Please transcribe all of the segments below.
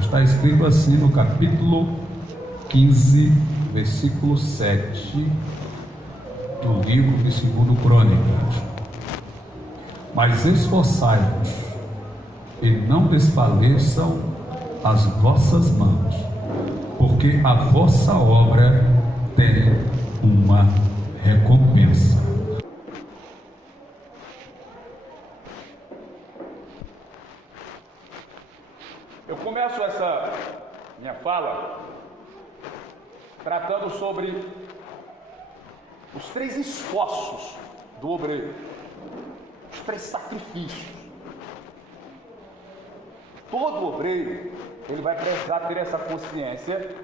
Está escrito assim no capítulo 15, versículo 7 do livro de 2 Crônicas. Mas esforçai-vos e não desfaleçam as vossas mãos, porque a vossa obra tem uma recompensa. Eu começo essa minha fala tratando sobre os 3 esforços do obreiro, os 3 sacrifícios. Todo obreiro, ele vai precisar ter essa consciência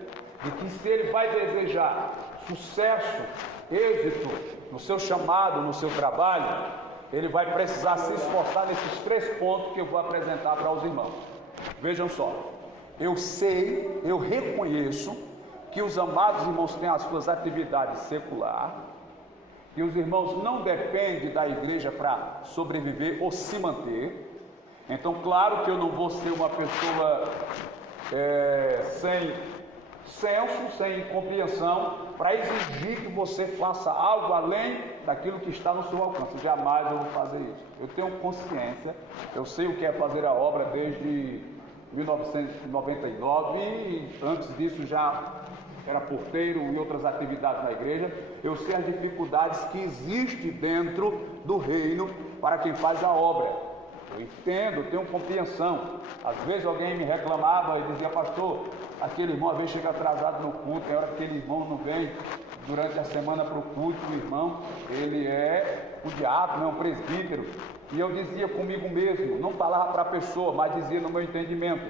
de que se ele vai desejar sucesso, êxito no seu chamado, no seu trabalho, ele vai precisar se esforçar nesses 3 pontos que eu vou apresentar para os irmãos. Vejam só, eu sei, eu reconheço que os amados irmãos têm as suas atividades seculares, que os irmãos não dependem da igreja para sobreviver ou se manter. Então, claro que eu não vou ser uma pessoa sem senso, sem compreensão, para exigir que você faça algo além daquilo que está no seu alcance. Jamais eu vou fazer isso. Eu tenho consciência, eu sei o que é fazer a obra desde 1999 e antes disso já era porteiro e outras atividades na igreja. Eu sei as dificuldades que existem dentro do reino para quem faz a obra. Eu entendo, tenho compreensão. Às vezes alguém me reclamava e dizia: pastor, aquele irmão às vezes chega atrasado no culto, tem hora que aquele irmão não vem durante a semana para o culto. O irmão, ele é um diácono, é um presbítero. E eu dizia comigo mesmo, não falava para a pessoa, mas dizia no meu entendimento: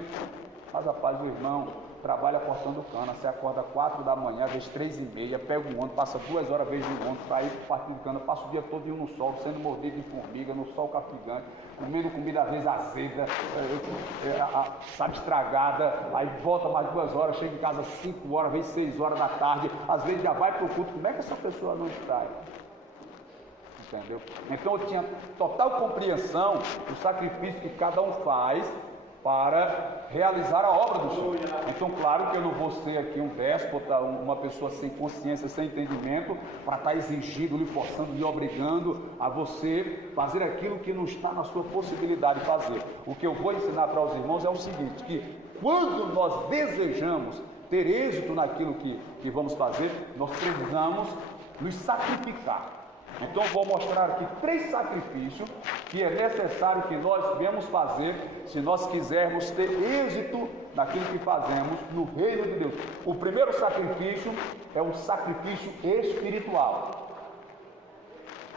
mas rapaz, o irmão trabalha cortando cana, você acorda 4 da manhã, às vezes 3h30, pega um ônibus, passa 2 horas vezes de ônibus para ir para o partido de cana, passa o dia todo no sol, sendo mordido de formiga, no sol castigante, comendo comida às vezes azeda, sabe, estragada, aí volta mais 2 horas, chega em casa 5 horas, às vezes 6 horas da tarde, às vezes já vai para o culto. Como é que essa pessoa não está? Entendeu? Então eu tinha total compreensão do sacrifício que cada um faz para realizar a obra do Senhor. Então, claro que eu não vou ser aqui um déspota, uma pessoa sem consciência, sem entendimento, para estar exigindo, lhe forçando, lhe obrigando a você fazer aquilo que não está na sua possibilidade de fazer. O que eu vou ensinar para os irmãos é o seguinte: que quando nós desejamos ter êxito naquilo que vamos fazer, nós precisamos nos sacrificar. Então eu vou mostrar aqui 3 sacrifícios que é necessário que nós devemos fazer se nós quisermos ter êxito naquilo que fazemos no reino de Deus. O primeiro sacrifício é um sacrifício espiritual.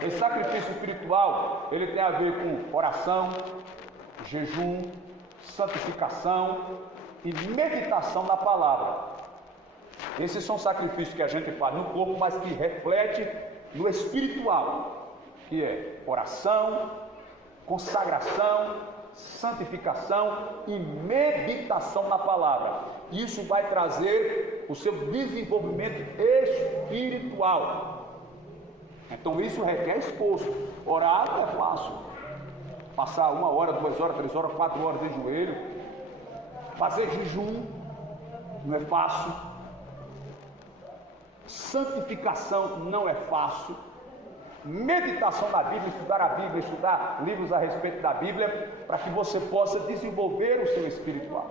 Esse sacrifício espiritual, ele tem a ver com oração, jejum, santificação e meditação na palavra. Esses são sacrifícios que a gente faz no corpo, mas que reflete no espiritual, que é oração, consagração, santificação e meditação na palavra. Isso vai trazer o seu desenvolvimento espiritual. Então isso requer esforço. Orar não é fácil. Passar 1 hora, 2 horas, 3 horas, 4 horas de joelho. Fazer jejum não é fácil. Santificação não é fácil. Meditação na Bíblia, estudar a Bíblia, estudar livros a respeito da Bíblia, para que você possa desenvolver o seu espiritual.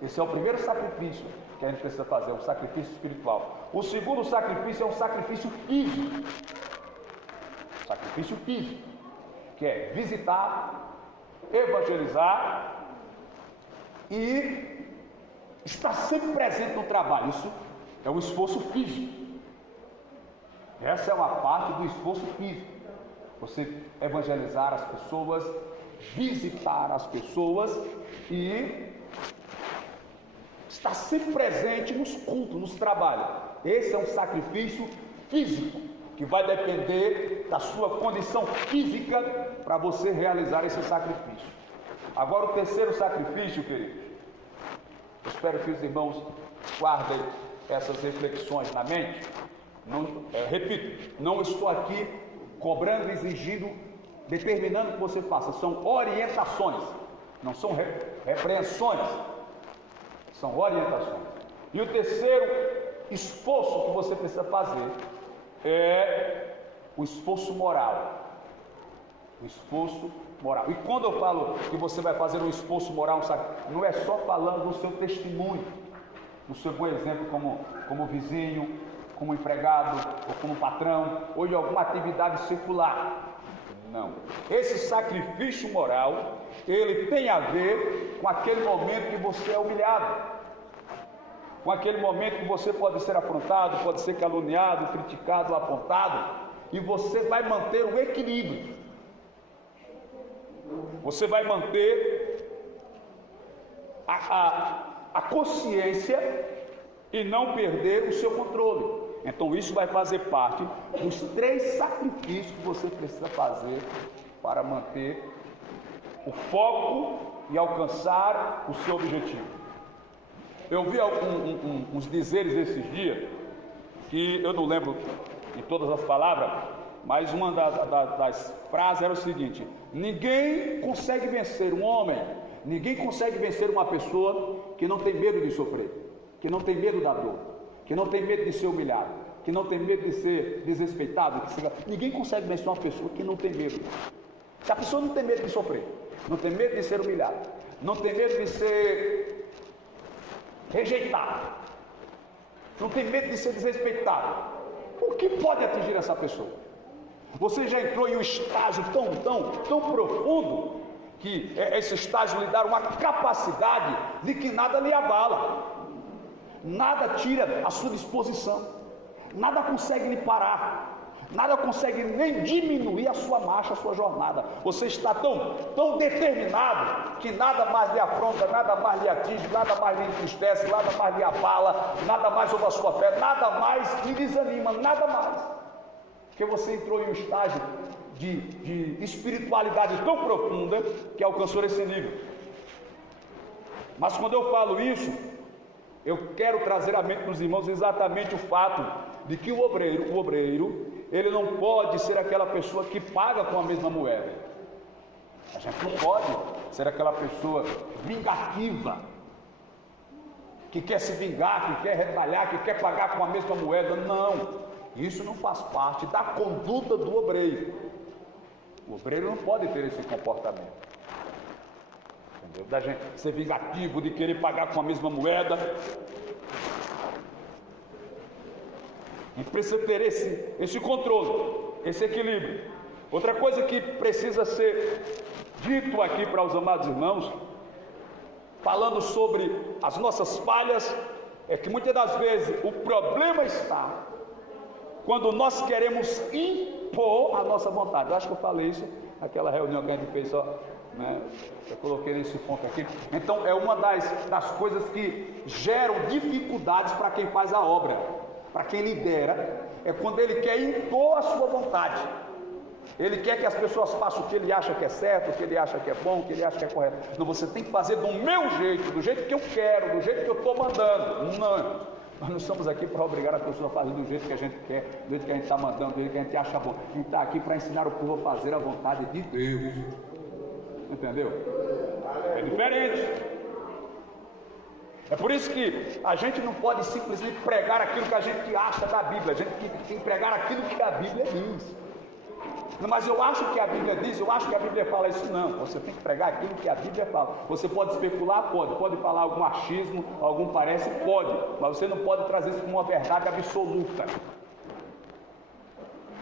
Esse é o primeiro sacrifício que a gente precisa fazer, um sacrifício espiritual. O segundo sacrifício é um sacrifício físico. Sacrifício físico, que é visitar, evangelizar e estar sempre presente no trabalho. Isso é um esforço físico. Essa é uma parte do esforço físico. Você evangelizar as pessoas, visitar as pessoas e estar sempre presente nos cultos, nos trabalhos. Esse é um sacrifício físico, que vai depender da sua condição física para você realizar esse sacrifício. Agora o terceiro sacrifício, querido. Eu espero que os irmãos guardem essas reflexões na mente. Repito, não estou aqui cobrando, exigindo, determinando que você faça. São orientações, não são repreensões. São orientações. E o terceiro esforço que você precisa fazer é o esforço moral. O esforço moral. E quando eu falo que você vai fazer um esforço moral, não é só falando do seu testemunho, do seu bom exemplo como vizinho, como empregado, ou como patrão, ou de alguma atividade secular. Não. Esse sacrifício moral, ele tem a ver com aquele momento que você é humilhado, com aquele momento que você pode ser afrontado, pode ser caluniado, criticado, apontado, e você vai manter o equilíbrio. Você vai manter a consciência e não perder o seu controle. Então isso vai fazer parte dos 3 sacrifícios que você precisa fazer para manter o foco e alcançar o seu objetivo. Eu vi uns dizeres esses dias, que eu não lembro de todas as palavras, mas uma das frases era o seguinte: ninguém consegue vencer um homem, ninguém consegue vencer uma pessoa que não tem medo de sofrer, que não tem medo da dor, que não tem medo de ser humilhado, que não tem medo de ser desrespeitado. Ninguém consegue vencer uma pessoa que não tem medo. Se a pessoa não tem medo de sofrer, não tem medo de ser humilhado, não tem medo de ser rejeitado, não tem medo de ser desrespeitado, o que pode atingir essa pessoa? Você já entrou em um estágio tão profundo, que esse estágio lhe dá uma capacidade de que nada lhe abala, nada tira a sua disposição, nada consegue lhe parar, nada consegue nem diminuir a sua marcha, a sua jornada. Você está tão determinado que nada mais lhe afronta, nada mais lhe atinge, nada mais lhe entristece, nada mais lhe abala, nada mais rouba a sua fé, nada mais lhe desanima, nada mais. Porque você entrou em um estágio de espiritualidade tão profunda que alcançou esse nível. Mas quando eu falo isso, eu quero trazer à mente dos irmãos exatamente o fato de que o obreiro, ele não pode ser aquela pessoa que paga com a mesma moeda. A gente não pode ser aquela pessoa vingativa, que quer se vingar, que quer retalhar, que quer pagar com a mesma moeda. Não, isso não faz parte da conduta do obreiro. O obreiro não pode ter esse comportamento, entendeu? Da gente ser vingativo, de querer pagar com a mesma moeda. A gente precisa ter esse controle, esse equilíbrio. Outra coisa que precisa ser dito aqui para os amados irmãos, falando sobre as nossas falhas, é que muitas das vezes o problema está quando nós queremos impor a nossa vontade. Eu acho que eu falei isso naquela reunião que a gente fez só, né? Eu coloquei nesse ponto aqui. Então é uma das coisas que geram dificuldades para quem faz a obra, para quem lidera, é quando ele quer impor a sua vontade. Ele quer que as pessoas façam o que ele acha que é certo, o que ele acha que é bom, o que ele acha que é correto. Não, você tem que fazer do meu jeito, do jeito que eu quero, do jeito que eu estou mandando. Não, nós não estamos aqui para obrigar a pessoa a fazer do jeito que a gente quer, do jeito que a gente está mandando, do jeito que a gente acha bom. A gente está aqui para ensinar o povo a fazer a vontade de Deus. Entendeu? É diferente. É por isso que a gente não pode simplesmente pregar aquilo que a gente acha da Bíblia. A gente tem que pregar aquilo que a Bíblia diz. Não, mas eu acho que a Bíblia diz, eu acho que a Bíblia fala isso. Não, você tem que pregar aquilo que a Bíblia fala. Você pode especular? Pode falar algum achismo, algum parece? Pode, mas você não pode trazer isso como uma verdade absoluta.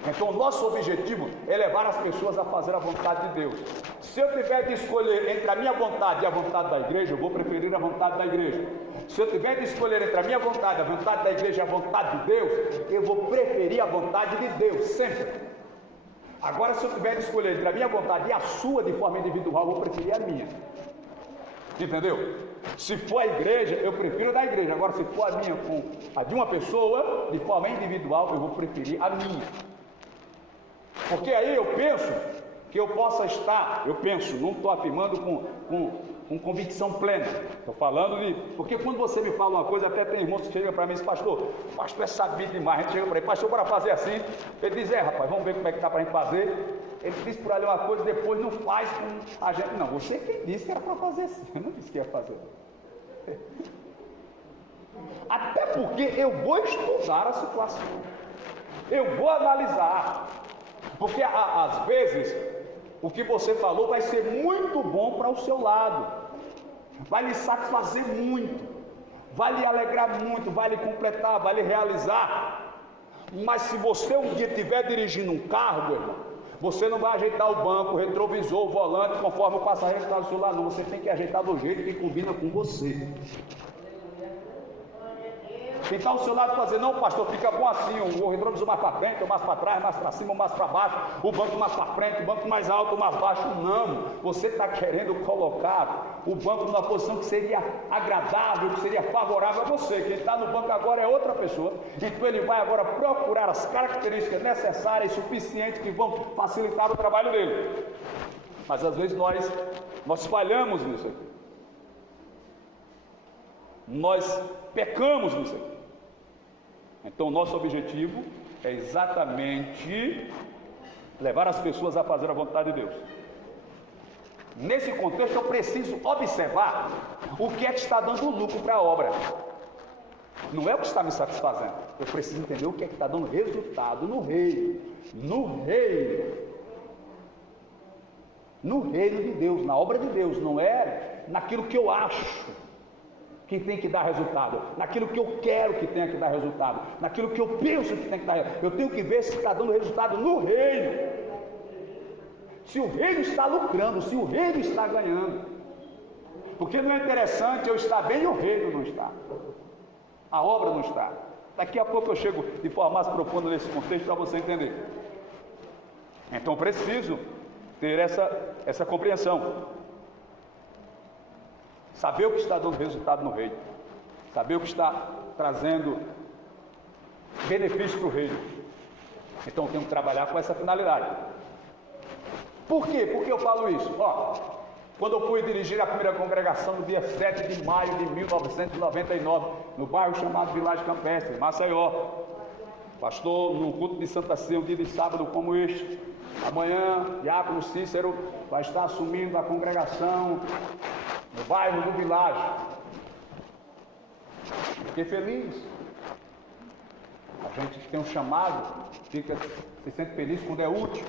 Então o nosso objetivo é levar as pessoas a fazer a vontade de Deus. Se eu tiver de escolher entre a minha vontade e a vontade da igreja, eu vou preferir a vontade da igreja. Se eu tiver de escolher entre a minha vontade, a vontade da igreja e a vontade de Deus, eu vou preferir a vontade de Deus, sempre. Agora, se eu tiver de escolher entre a minha vontade e a sua de forma individual, eu vou preferir a minha. Entendeu? Se for a igreja, eu prefiro a da igreja. Agora, se for a minha com a de uma pessoa, de forma individual, eu vou preferir a minha. Porque aí eu penso que eu possa estar, não estou afirmando com convicção plena, estou falando de, porque quando você me fala uma coisa, até tem irmãos que chegam para mim e dizem, pastor é sabido demais, a gente chega para ele, pastor, bora fazer assim, ele diz, rapaz, vamos ver como é que está para a gente fazer, ele diz por ali uma coisa, depois não faz com a gente, não, você quem disse que era para fazer assim, eu não disse que ia fazer, Até porque eu vou estudar a situação, eu vou analisar, porque às vezes o que você falou vai ser muito bom para o seu lado, vai lhe satisfazer muito, vai lhe alegrar muito, vai lhe completar, vai lhe realizar. Mas se você um dia estiver dirigindo um carro, meu irmão, você não vai ajeitar o banco, o retrovisor, o volante, conforme o passageiro está do seu lado, não. Você tem que ajeitar do jeito que combina com você. Quem está ao seu lado fazer, não, pastor, fica bom assim, o retrovisor mais para frente, ou mais para trás, mais para cima, ou mais para baixo, o banco mais para frente, o banco mais alto, ou mais baixo. Não, você está querendo colocar o banco numa posição que seria agradável, que seria favorável a você. Quem está no banco agora é outra pessoa, então ele vai agora procurar as características necessárias e suficientes que vão facilitar o trabalho dele. Mas às vezes nós falhamos nisso aqui, nós pecamos nisso aqui. Então, nosso objetivo é exatamente levar as pessoas a fazer a vontade de Deus. Nesse contexto, eu preciso observar o que é que está dando lucro para a obra. Não é o que está me satisfazendo. Eu preciso entender o que é que está dando resultado no reino. No reino de Deus, na obra de Deus. Não é naquilo que eu acho que tem que dar resultado, naquilo que eu quero que tenha que dar resultado, naquilo que eu penso que tem que dar resultado. Eu tenho que ver se está dando resultado no reino, se o reino está lucrando, se o reino está ganhando. Porque não é interessante eu estar bem e o reino não está, a obra não está. Daqui a pouco eu chego de forma mais profunda nesse contexto para você entender. Então preciso ter essa compreensão. Saber o que está dando resultado no reino, saber o que está trazendo benefício para o reino. Então eu tenho que trabalhar com essa finalidade. Por quê? Por que eu falo isso? Quando eu fui dirigir a primeira congregação no dia 7 de maio de 1999, no bairro chamado Village Campestre, Maceió, pastor, no culto de Santa Ceia, um dia de sábado como este, amanhã, Diácono Cícero vai estar assumindo a congregação no bairro do Village. Fiquei feliz. A gente tem um chamado, se sente feliz quando é útil.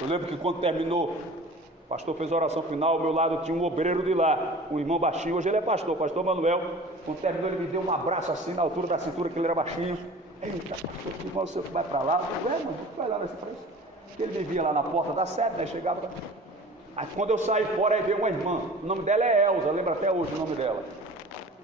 Eu lembro que quando terminou, o pastor fez a oração final, ao meu lado tinha um obreiro de lá, um irmão baixinho, hoje ele é pastor Manuel. Quando terminou, ele me deu um abraço assim na altura da cintura, que ele era baixinho. Eita, pastor, irmão, o senhor vai para lá? Eu falei, mano, vai lá nesse preço. Ele vivia lá na porta da sede, né? Chegava. Aí quando eu saí fora, aí veio uma irmã, o nome dela é Elza, lembro até hoje o nome dela.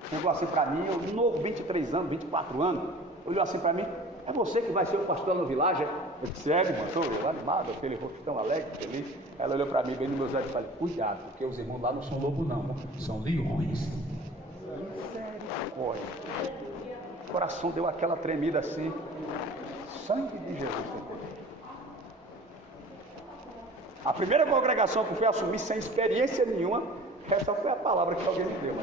Chegou assim para mim, eu novo, 23 anos, 24 anos, olhou assim para mim, é você que vai ser o pastor no Village? Eu disse, irmão, estou animado, aquele rosto tão alegre, feliz. Ela olhou para mim, bem nos meus olhos e falou, cuidado, porque os irmãos lá não são lobo não, são leões. Misericórdia. O coração deu aquela tremida assim, sangue de Jesus. A primeira congregação que eu fui assumir sem experiência nenhuma, essa foi a palavra que alguém me deu.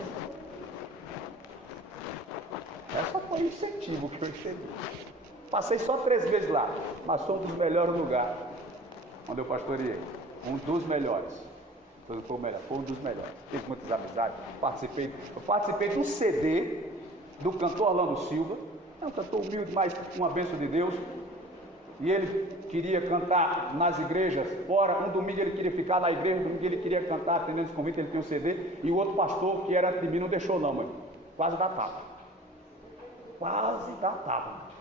Essa foi o incentivo que eu cheguei. Passei só 3 vezes lá, mas foi um dos melhores lugares onde eu pastoreei. Um dos melhores. Foi o melhor, foi um dos melhores. Fiz muitas amizades. Eu participei do CD do cantor Orlando Silva. É um cantor humilde, mas uma bênção de Deus. E ele queria cantar nas igrejas fora. Um domingo ele queria ficar na igreja, um domingo ele queria cantar, atendendo esse convite, ele tinha um CD. E o outro pastor, que era antes de mim, não deixou não, mano. Quase dá tapa. Quase dá tapa.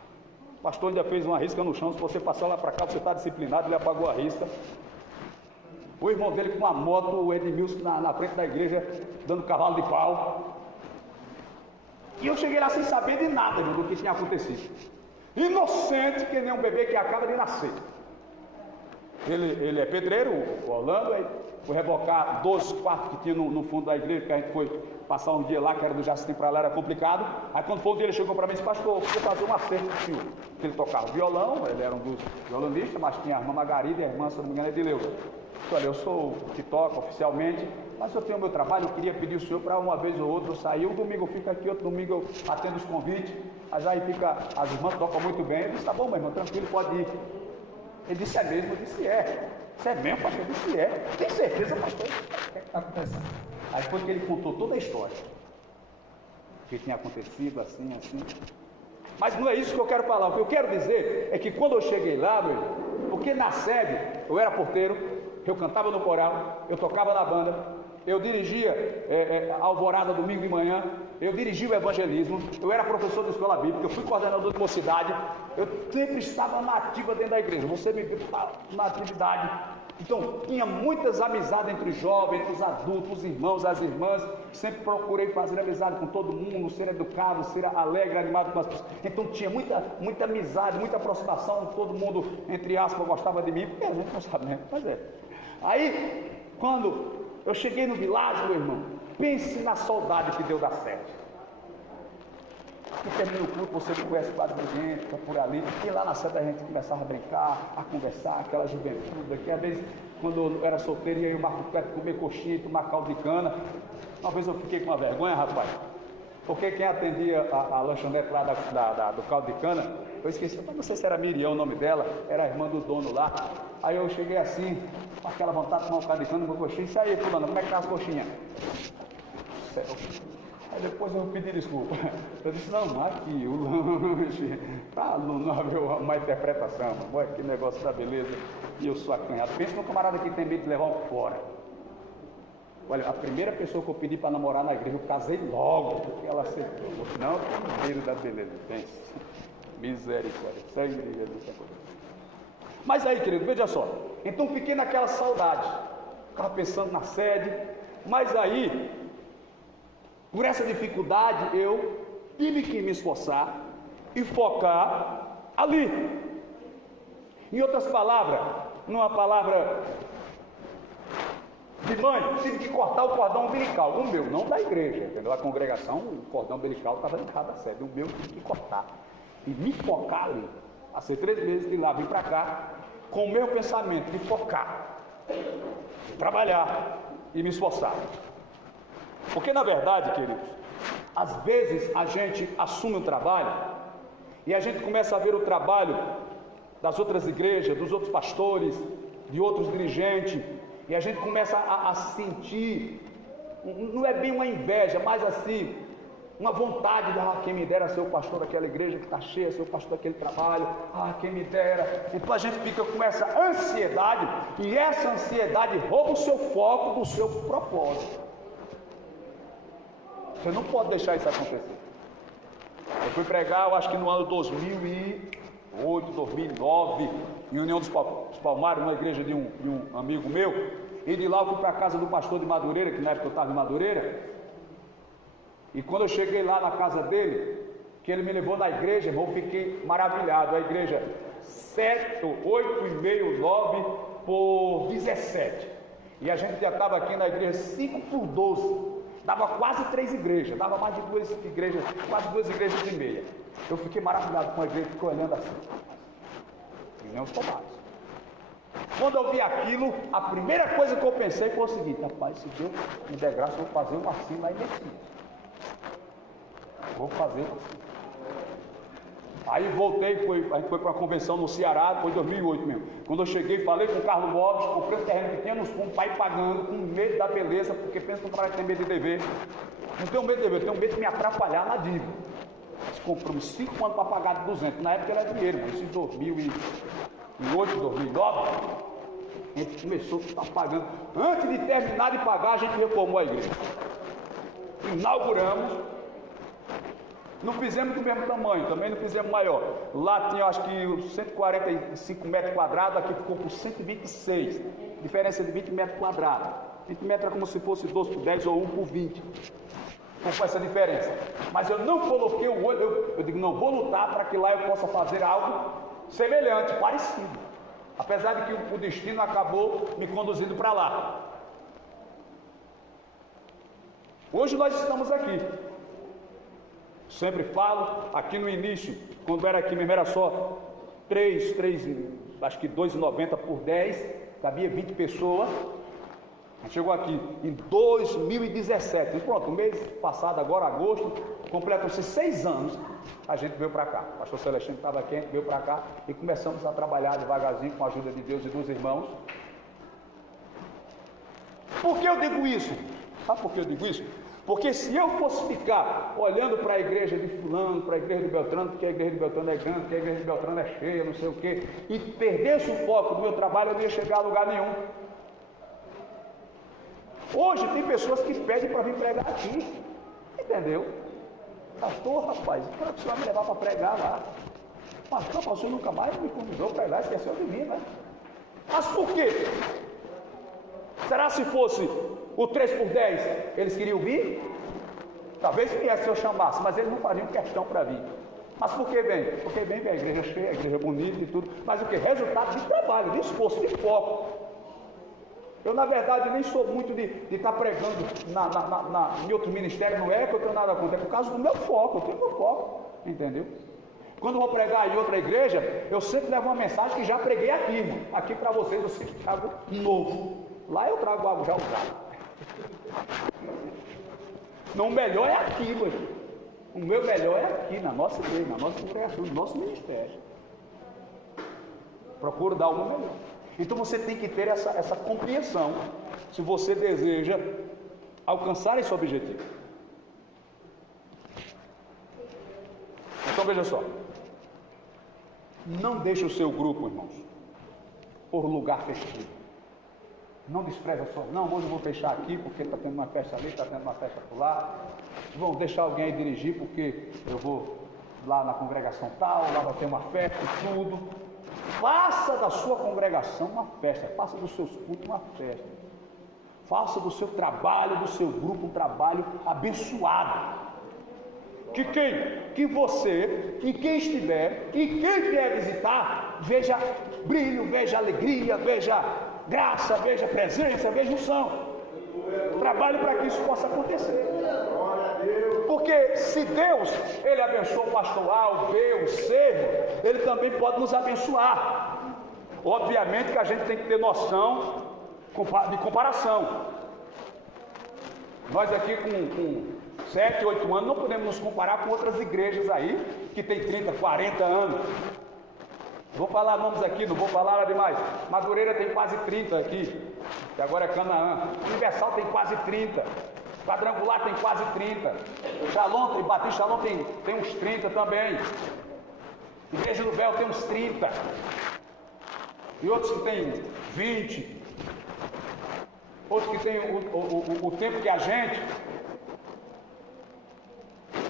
O pastor ainda fez uma risca no chão. Se você passar lá para cá, você está disciplinado. Ele apagou a risca. O irmão dele com uma moto, o Edmilson, na frente da igreja, dando cavalo de pau. E eu cheguei lá sem saber de nada, irmão, do que tinha acontecido. Inocente, que nem um bebê que acaba de nascer. Ele é pedreiro, o Orlando, aí foi rebocar 12 quartos que tinha no fundo da igreja, que a gente foi passar um dia lá, que era do Jacinto para lá, era complicado. Aí quando foi um dia, ele chegou para mim e disse, pastor, eu vou fazer um acerto com o senhor. Ele tocava violão, ele era um dos violonistas, mas tinha a irmã Margarida e a irmã, se não me engano, Edileuza. Olha, eu sou o que toca oficialmente, mas eu tenho o meu trabalho, eu queria pedir o senhor para uma vez ou outra eu sair, um domingo eu fico aqui, outro domingo eu atendo os convites, mas aí fica, as irmãs tocam muito bem. Ele disse, tá bom, meu irmão, tranquilo, pode ir. Ele disse, é mesmo? Eu disse, é. Isso é mesmo, pastor? Eu disse, é. Tem certeza, pastor? O que está acontecendo? Aí foi que ele contou toda a história. que tinha acontecido assim. Mas não é isso que eu quero falar. O que eu quero dizer é que quando eu cheguei lá, meu irmão, porque na sede eu era porteiro, eu cantava no coral, eu tocava na banda, eu dirigia alvorada domingo de manhã, eu dirigia o evangelismo, eu era professor de escola bíblica, eu fui coordenador de mocidade, eu sempre estava na ativa dentro da igreja. Você me viu na atividade. Então, tinha muitas amizades entre os jovens, entre os adultos, os irmãos, as irmãs. Sempre procurei fazer amizade com todo mundo, ser educado, ser alegre, animado com as pessoas. Então, tinha muita amizade, muita aproximação. Todo mundo, entre aspas, gostava de mim, porque a gente não sabe, né? Mas é. Aí, quando eu cheguei no Világio, meu irmão, pense na saudade que deu da sede. Que termina o culto, você não conhece quase ninguém, fica por ali. E lá na sede a gente começava a brincar, a conversar, aquela juventude, que às vezes, quando eu era solteiro, ia eu marco perto comer coxinha, tomar caldo de cana. Uma vez eu fiquei com uma vergonha, rapaz, porque quem atendia a lanchonete lá do caldo de cana, eu esqueci, não sei se era Miriam o nome dela, era a irmã do dono lá. Aí eu cheguei assim, com aquela vontade de tomar um caldo de cana, uma coxinha, e aí, fulano, como é que tá as coxinhas? Céu. Aí depois eu pedi desculpa. Eu disse, não, aqui o lanche. Não havia uma interpretação. Olha que negócio da beleza. E eu sou acanhado. Pensa no camarada que tem medo de levar um fora. Olha, a primeira pessoa que eu pedi para namorar na igreja, eu casei logo, porque ela aceitou. Não, que medo da beleza. Pensa. Misericórdia. Sangue de Jesus. Mas aí, querido, veja só. Então fiquei naquela saudade. Ficava pensando na sede. Mas aí, por essa dificuldade, eu tive que me esforçar e focar ali. Em outras palavras, numa palavra de mãe, tive que cortar o cordão umbilical. O meu, não da igreja, entendeu? A congregação, o cordão umbilical estava em cada sede. O meu tive que cortar. E me focar ali. Passei 3 meses de lá, vim para cá, com o meu pensamento de focar, trabalhar e me esforçar. Porque na verdade, queridos, às vezes a gente assume um trabalho e a gente começa a ver o trabalho das outras igrejas, dos outros pastores, de outros dirigentes, e a gente começa a sentir, não é bem uma inveja, mas assim, uma vontade de, quem me dera ser o pastor daquela igreja que está cheia, ser o pastor daquele trabalho, quem me dera. Então a gente fica com essa ansiedade, e essa ansiedade rouba o seu foco do seu propósito. Você não pode deixar isso acontecer. Eu fui pregar, eu acho que no ano 2008, 2009, em União dos Palmares, numa igreja de um amigo meu, e de lá eu fui para a casa do pastor de Madureira, que na época eu estava em Madureira, e quando eu cheguei lá na casa dele, que ele me levou na igreja, irmão, eu fiquei maravilhado. A igreja 8,5, 9 por 17, e a gente já estava aqui na igreja 5 por 12, dava quase 3 igrejas, dava mais de 2 igrejas, quase 2 igrejas e meia. Eu fiquei maravilhado com a igreja, fiquei olhando assim, União dos Palmares. Quando eu vi aquilo, a primeira coisa que eu pensei foi o seguinte: rapaz, se Deus me der graça, eu vou fazer um assim lá em Messias. Vou fazer assim. Aí voltei, a gente foi para uma convenção no Ceará, foi em 2008 mesmo. Quando eu cheguei, falei com o Carlos Móveis, comprei o terreno que tinha nos fundos, pai pagando, com medo da beleza, porque pensa que o cara tem medo de dever. Não tenho medo de dever, eu tenho medo de me atrapalhar na dívida. Compramos 5 anos para pagar de 200, na época era dinheiro, mas isso em 2008, 2009, a gente começou a estar pagando. Antes de terminar de pagar, a gente reformou a igreja. Inauguramos. Não fizemos do mesmo tamanho, também não fizemos maior. Lá tinha, acho que 145 metros quadrados, aqui ficou com 126. Diferença de 20 metros quadrados. 20 metros é como se fosse 12 por 10 ou 1 por 20. Com essa diferença. Mas eu não coloquei o olho, eu digo, não, vou lutar para que lá eu possa fazer algo semelhante, parecido. Apesar de que o destino acabou me conduzindo para lá. Hoje nós estamos aqui. Sempre falo, aqui no início, quando era aqui mesmo, era só 3, acho que 2,90 por 10, cabia 20 pessoas. A gente chegou aqui em 2017, e pronto, o mês passado, agora agosto, completam-se 6 anos, a gente veio para cá. O pastor Celestino estava aqui, a gente veio para cá e começamos a trabalhar devagarzinho com a ajuda de Deus e dos irmãos. Por que eu digo isso? Sabe por que eu digo isso? Porque se eu fosse ficar olhando para a igreja de fulano, para a igreja de Beltrano, porque a igreja de Beltrano é grande, porque a igreja de Beltrano é cheia, não sei o quê, e perdesse o foco do meu trabalho, eu não ia chegar a lugar nenhum. Hoje tem pessoas que pedem para vir pregar aqui, entendeu? Pastor, rapaz, eu quero que o senhor me levar para pregar lá. Pastor, o senhor nunca mais me convidou para ir lá, esqueceu de mim, né? Mas por quê? Será se fosse o 3x10, eles queriam vir? Talvez viesse se eu chamasse, mas eles não fariam questão para vir. Mas por que vem? Porque vem a igreja cheia, a igreja bonita e tudo. Mas o que? Resultado de trabalho, de esforço, de foco. Eu, na verdade, nem sou muito de estar pregando em outro ministério, não é que eu tenho nada contra, é por causa do meu foco, eu tenho meu foco, entendeu? Quando eu vou pregar em outra igreja, eu sempre levo uma mensagem que já preguei aqui, irmão. Aqui para vocês eu sempre trago novo. Lá eu trago algo já usado. Não, o melhor é aqui, meu irmão. O meu melhor é aqui, na nossa igreja, na nossa congregação, no nosso ministério. Procuro dar o meu melhor. Então você tem que ter essa compreensão, se você deseja alcançar esse objetivo. Então veja só. Não deixe o seu grupo, irmãos, por lugar festivo. Não despreze a sua. Não, hoje eu vou fechar aqui porque está tendo uma festa ali, está tendo uma festa por lá. Vão deixar alguém aí dirigir porque eu vou lá na congregação tal, lá vai ter uma festa e tudo. Faça da sua congregação uma festa, faça dos seus cultos uma festa. Faça do seu trabalho, do seu grupo um trabalho abençoado. Que você e quem estiver e quem vier visitar, veja brilho, veja alegria, veja graça, veja presença, veja unção. Trabalhe para que isso possa acontecer. Porque se Deus, Ele abençoa o pastor A, o B, o C, Ele também pode nos abençoar. Obviamente que a gente tem que ter noção de comparação. Nós aqui com 7, 8 anos não podemos nos comparar com outras igrejas aí que tem 30, 40 anos. Vou falar nomes aqui, não vou falar nada demais. Madureira tem quase 30 aqui, que agora é Canaã. Universal tem quase 30. Quadrangular tem quase 30. Shalom, tem Batista Shalom tem uns 30 também. Igreja do Véu tem uns 30. E outros que tem 20. Outros que tem o tempo que a gente.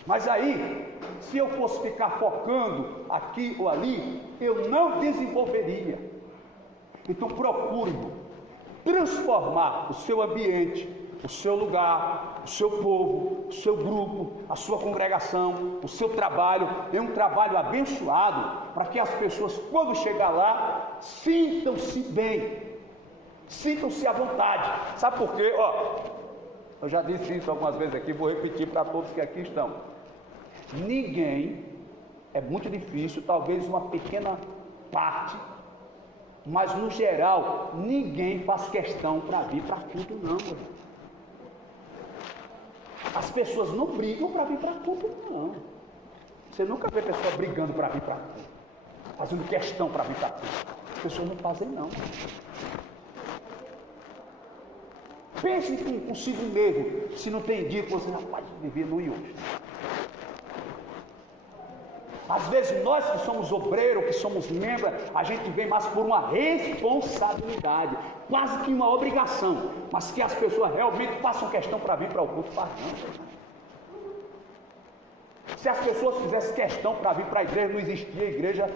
Mas aí, se eu fosse ficar focando aqui ou ali, eu não desenvolveria. Então procure transformar o seu ambiente, o seu lugar, o seu povo, o seu grupo, a sua congregação, o seu trabalho, em um trabalho abençoado, para que as pessoas, quando chegar lá, sintam-se bem, sintam-se à vontade. Sabe por quê? Eu já disse isso algumas vezes aqui, vou repetir para todos que aqui estão. Ninguém, é muito difícil, talvez uma pequena parte, mas no geral, ninguém faz questão para vir para culto, não, meu irmão. As pessoas não brigam para vir para culto, não. Você nunca vê pessoa brigando para vir para culto, fazendo questão para vir para culto. As pessoas não fazem, não. Pense consigo mesmo, se não tem dia que você, rapaz, devia não ir hoje. Às vezes nós que somos obreiros, que somos membros, a gente vem mais por uma responsabilidade, quase que uma obrigação, mas que as pessoas realmente façam questão para vir para o culto, faz não. Se as pessoas fizessem questão para vir para a igreja, não existia igreja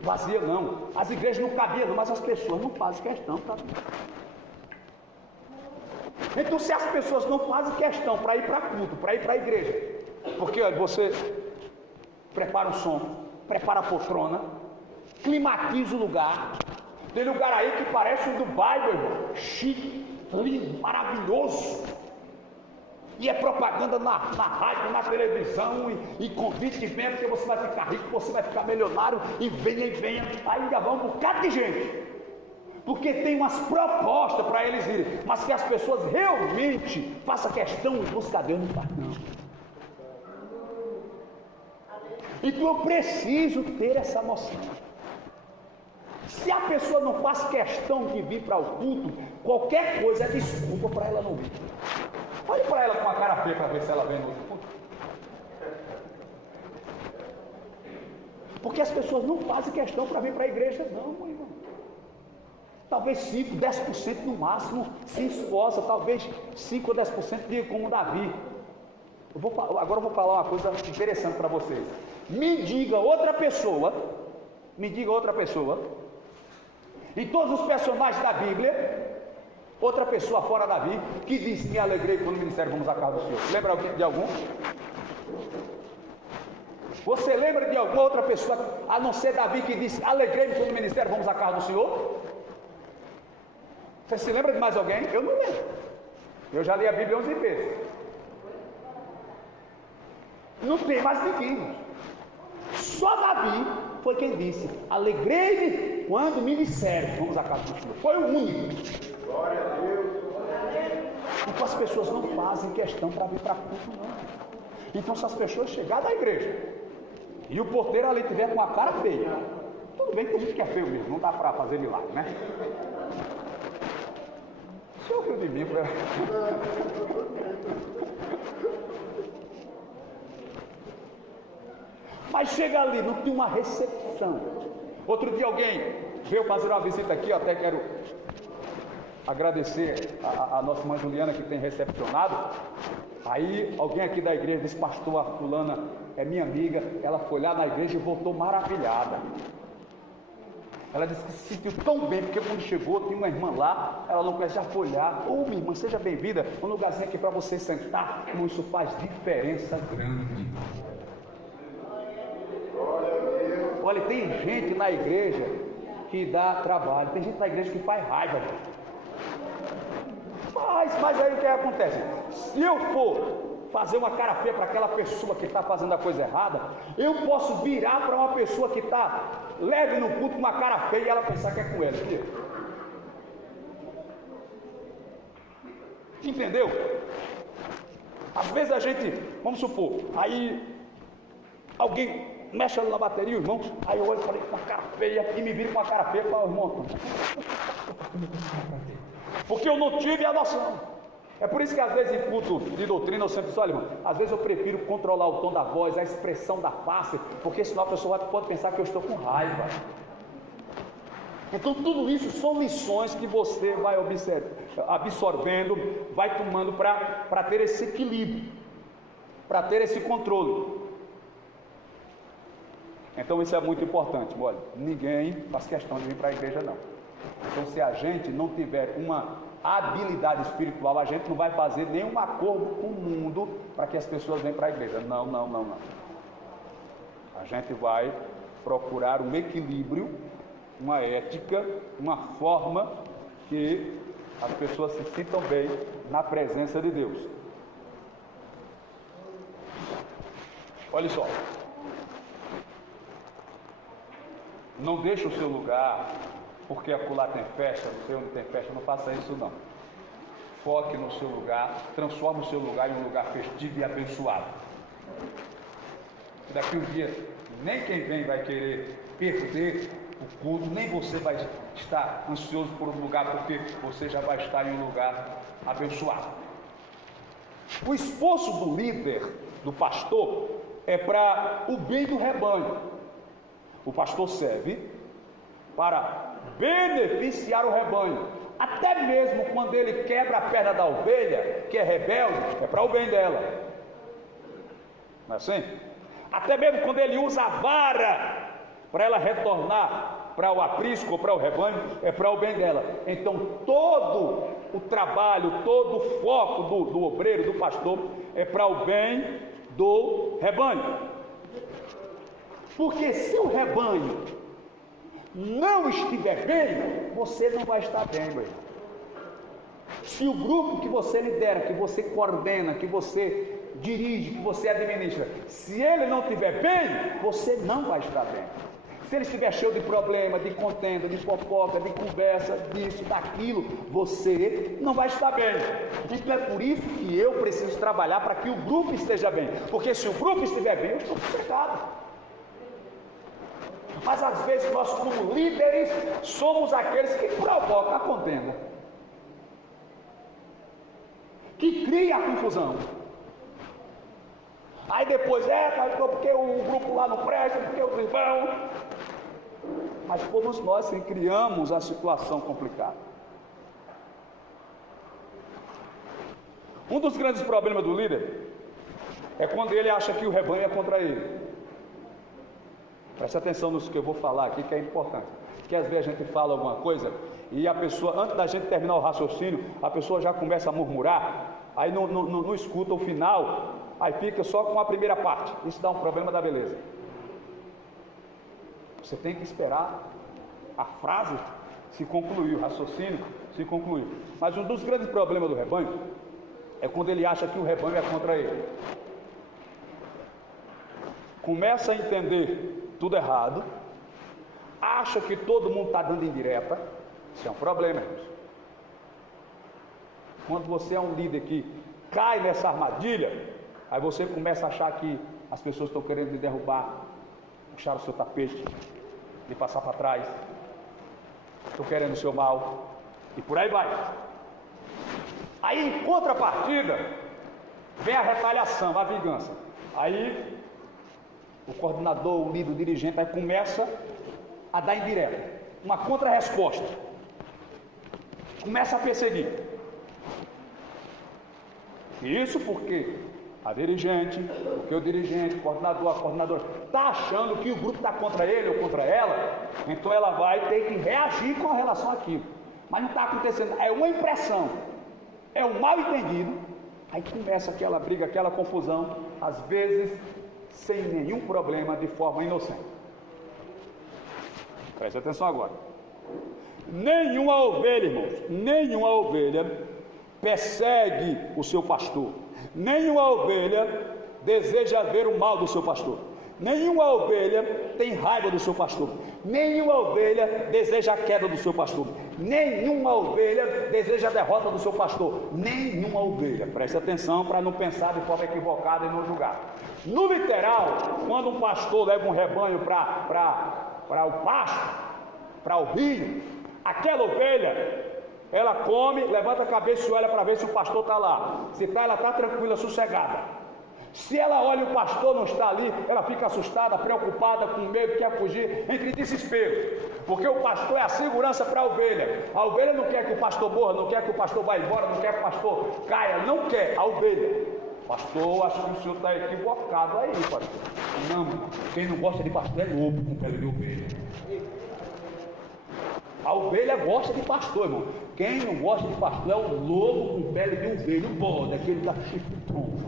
vazia, não. As igrejas não cabiam, mas as pessoas não fazem questão para vir. Então, se as pessoas não fazem questão para ir para culto, para ir para a igreja, porque olha, você prepara o som, prepara a poltrona, climatiza o lugar. Tem lugar aí que parece um Dubai, meu irmão, chique, lindo, maravilhoso. E é propaganda na rádio, na televisão, e convite e venha, porque você vai ficar rico, você vai ficar milionário, e venha. Ainda vão um bocado de gente. Porque tem umas propostas para eles irem, mas que as pessoas realmente façam questão de buscar Deus, não faz não. Então eu preciso ter essa noção. Se a pessoa não faz questão de vir para o culto, qualquer coisa é desculpa para ela não vir. Olhe para ela com a cara feia para ver se ela vem no outro culto. Porque as pessoas não fazem questão para vir para a igreja, não, meu irmão. Talvez 5, 10% no máximo se esforça, talvez 5 ou 10% diga como Davi. Agora eu vou falar uma coisa interessante para vocês. Me diga outra pessoa, em todos os personagens da Bíblia, outra pessoa fora Davi, que disse: me alegrei quando o ministério Vamos à Casa do Senhor. Lembra de algum? Você lembra de alguma outra pessoa, a não ser Davi, que disse: alegrei-me quando o ministério Vamos à Casa do Senhor? Você se lembra de mais alguém? Eu não lembro. Eu já li a Bíblia 11 vezes. Não tem mais ninguém. Só Davi foi quem disse: alegrei-me quando me disseram Vamos à Casa do Senhor. Foi o único. Glória a Deus. Então as pessoas não fazem questão para vir para culto, não. Então se as pessoas chegarem na igreja e o porteiro ali tiver com a cara feia, tudo bem que tem gente que é feio mesmo, não dá para fazer milagre, né? O senhor riu de mim para... Mas chega ali, não tem uma recepção. Outro dia alguém veio fazer uma visita aqui, eu até quero agradecer a nossa irmã Juliana, que tem recepcionado. Aí alguém aqui da igreja disse: pastor, a fulana é minha amiga, ela foi lá na igreja e voltou maravilhada. Ela disse que se sentiu tão bem, porque quando chegou, tinha uma irmã lá, ela não conhece, já foi lá. Ô minha irmã, seja bem-vinda, um lugarzinho aqui para você sentar. Como isso faz diferença grande. Olha, tem gente na igreja que dá trabalho, tem gente na igreja que faz raiva, gente. Mas aí o que acontece? Se eu for fazer uma cara feia para aquela pessoa que está fazendo a coisa errada, eu posso virar para uma pessoa que está leve no culto com uma cara feia e ela pensar que é com ela. Entendeu? Às vezes a gente, vamos supor, aí alguém mexe na bateria, irmão, aí eu olho e falei com uma cara feia e me viro com uma cara feia para o irmão. Porque eu não tive a noção. É por isso que às vezes em culto de doutrina eu sempre digo: olha, irmão, às vezes eu prefiro controlar o tom da voz, a expressão da face, porque senão a pessoa pode pensar que eu estou com raiva. Então tudo isso são lições que você vai absorvendo, vai tomando para ter esse equilíbrio, para ter esse controle. Então isso é muito importante. Olha, ninguém faz questão de vir para a igreja, não. Então se a gente não tiver uma habilidade espiritual, a gente não vai fazer nenhum acordo com o mundo para que as pessoas venham para a igreja. Não. A gente vai procurar um equilíbrio, uma ética, uma forma que as pessoas se sintam bem na presença de Deus. Olha só. Não deixe o seu lugar porque acolá tem festa, não sei onde tem festa, não faça isso não. Foque no seu lugar, transforme o seu lugar em um lugar festivo e abençoado. Daqui um dia, nem quem vem vai querer perder o culto, nem você vai estar ansioso por um lugar, porque você já vai estar em um lugar abençoado. O esforço do líder, do pastor, é para o bem do rebanho. O pastor serve para beneficiar o rebanho, até mesmo quando ele quebra a perna da ovelha, que é rebelde, é para o bem dela, não é assim? Até mesmo quando ele usa a vara para ela retornar para o aprisco ou para o rebanho, é para o bem dela. Então todo o trabalho, todo o foco do obreiro, do pastor, é para o bem do rebanho. Porque se o rebanho não estiver bem, você não vai estar bem, meu irmão. Se o grupo que você lidera, que você coordena, que você dirige, que você administra, se ele não estiver bem, você não vai estar bem. Se ele estiver cheio de problema, de contenda, de fofoca, de conversa, disso, daquilo, você não vai estar bem. Então é por isso que eu preciso trabalhar para que o grupo esteja bem. Porque se o grupo estiver bem, eu estou sossegado. Mas às vezes nós, como líderes, somos aqueles que provocam a contenda. que cria a confusão. Aí depois, porque o grupo lá não presta, porque os irmãos. Mas fomos nós que criamos a situação complicada. Um dos grandes problemas do líder é quando ele acha que o rebanho é contra ele. Preste atenção nisso que eu vou falar aqui, que é importante. Porque às vezes a gente fala alguma coisa e a pessoa, antes da gente terminar o raciocínio, a pessoa já começa a murmurar, aí não escuta o final, aí fica só com a primeira parte. Isso dá um problema da beleza. Você tem que esperar a frase se concluir, o raciocínio se concluir. Mas um dos grandes problemas do rebanho é quando ele acha que o rebanho é contra ele. Começa a entender tudo errado, acha que todo mundo está dando indireta. Isso é um problema, irmãos. Quando você é um líder que cai nessa armadilha, aí você começa a achar que as pessoas estão querendo lhe derrubar, puxar o seu tapete, lhe passar para trás, estão querendo o seu mal, e por aí vai. Aí em contrapartida vem a retaliação, a vingança. Aí o coordenador, o líder, o dirigente, aí começa a dar indireta, uma contra-resposta, começa a perseguir. Isso porque a dirigente, porque o dirigente, o coordenador, a coordenadora está achando que o grupo está contra ele ou contra ela, então ela vai ter que reagir com relação àquilo. Mas não está acontecendo, é uma impressão, é um mal entendido. Aí começa aquela briga, aquela confusão, às vezes sem nenhum problema, de forma inocente. Preste atenção agora. Nenhuma ovelha, irmãos, nenhuma ovelha persegue o seu pastor. Nenhuma ovelha deseja ver o mal do seu pastor. Nenhuma ovelha tem raiva do seu pastor. Nenhuma ovelha deseja a queda do seu pastor. Nenhuma ovelha deseja a derrota do seu pastor. Nenhuma ovelha. Preste atenção para não pensar de forma equivocada e não julgar. No literal, quando um pastor leva um rebanho para o pasto, para o rio, aquela ovelha, ela come, levanta a cabeça e olha para ver se o pastor está lá. Se está, ela está tranquila, sossegada. Se ela olha e o pastor não está ali, ela fica assustada, preocupada, com medo, quer fugir, entre desespero. Porque o pastor é a segurança para a ovelha. A ovelha não quer que o pastor morra, não quer que o pastor vá embora, não quer que o pastor caia, não quer a ovelha. Pastor, acho que o senhor está equivocado aí, pastor. Não, quem não gosta de pastor é lobo com pele de ovelha. A ovelha gosta de pastor, irmão. Quem não gosta de pastor é o lobo com pele de ovelha, o bode, aquele da chifre tronco.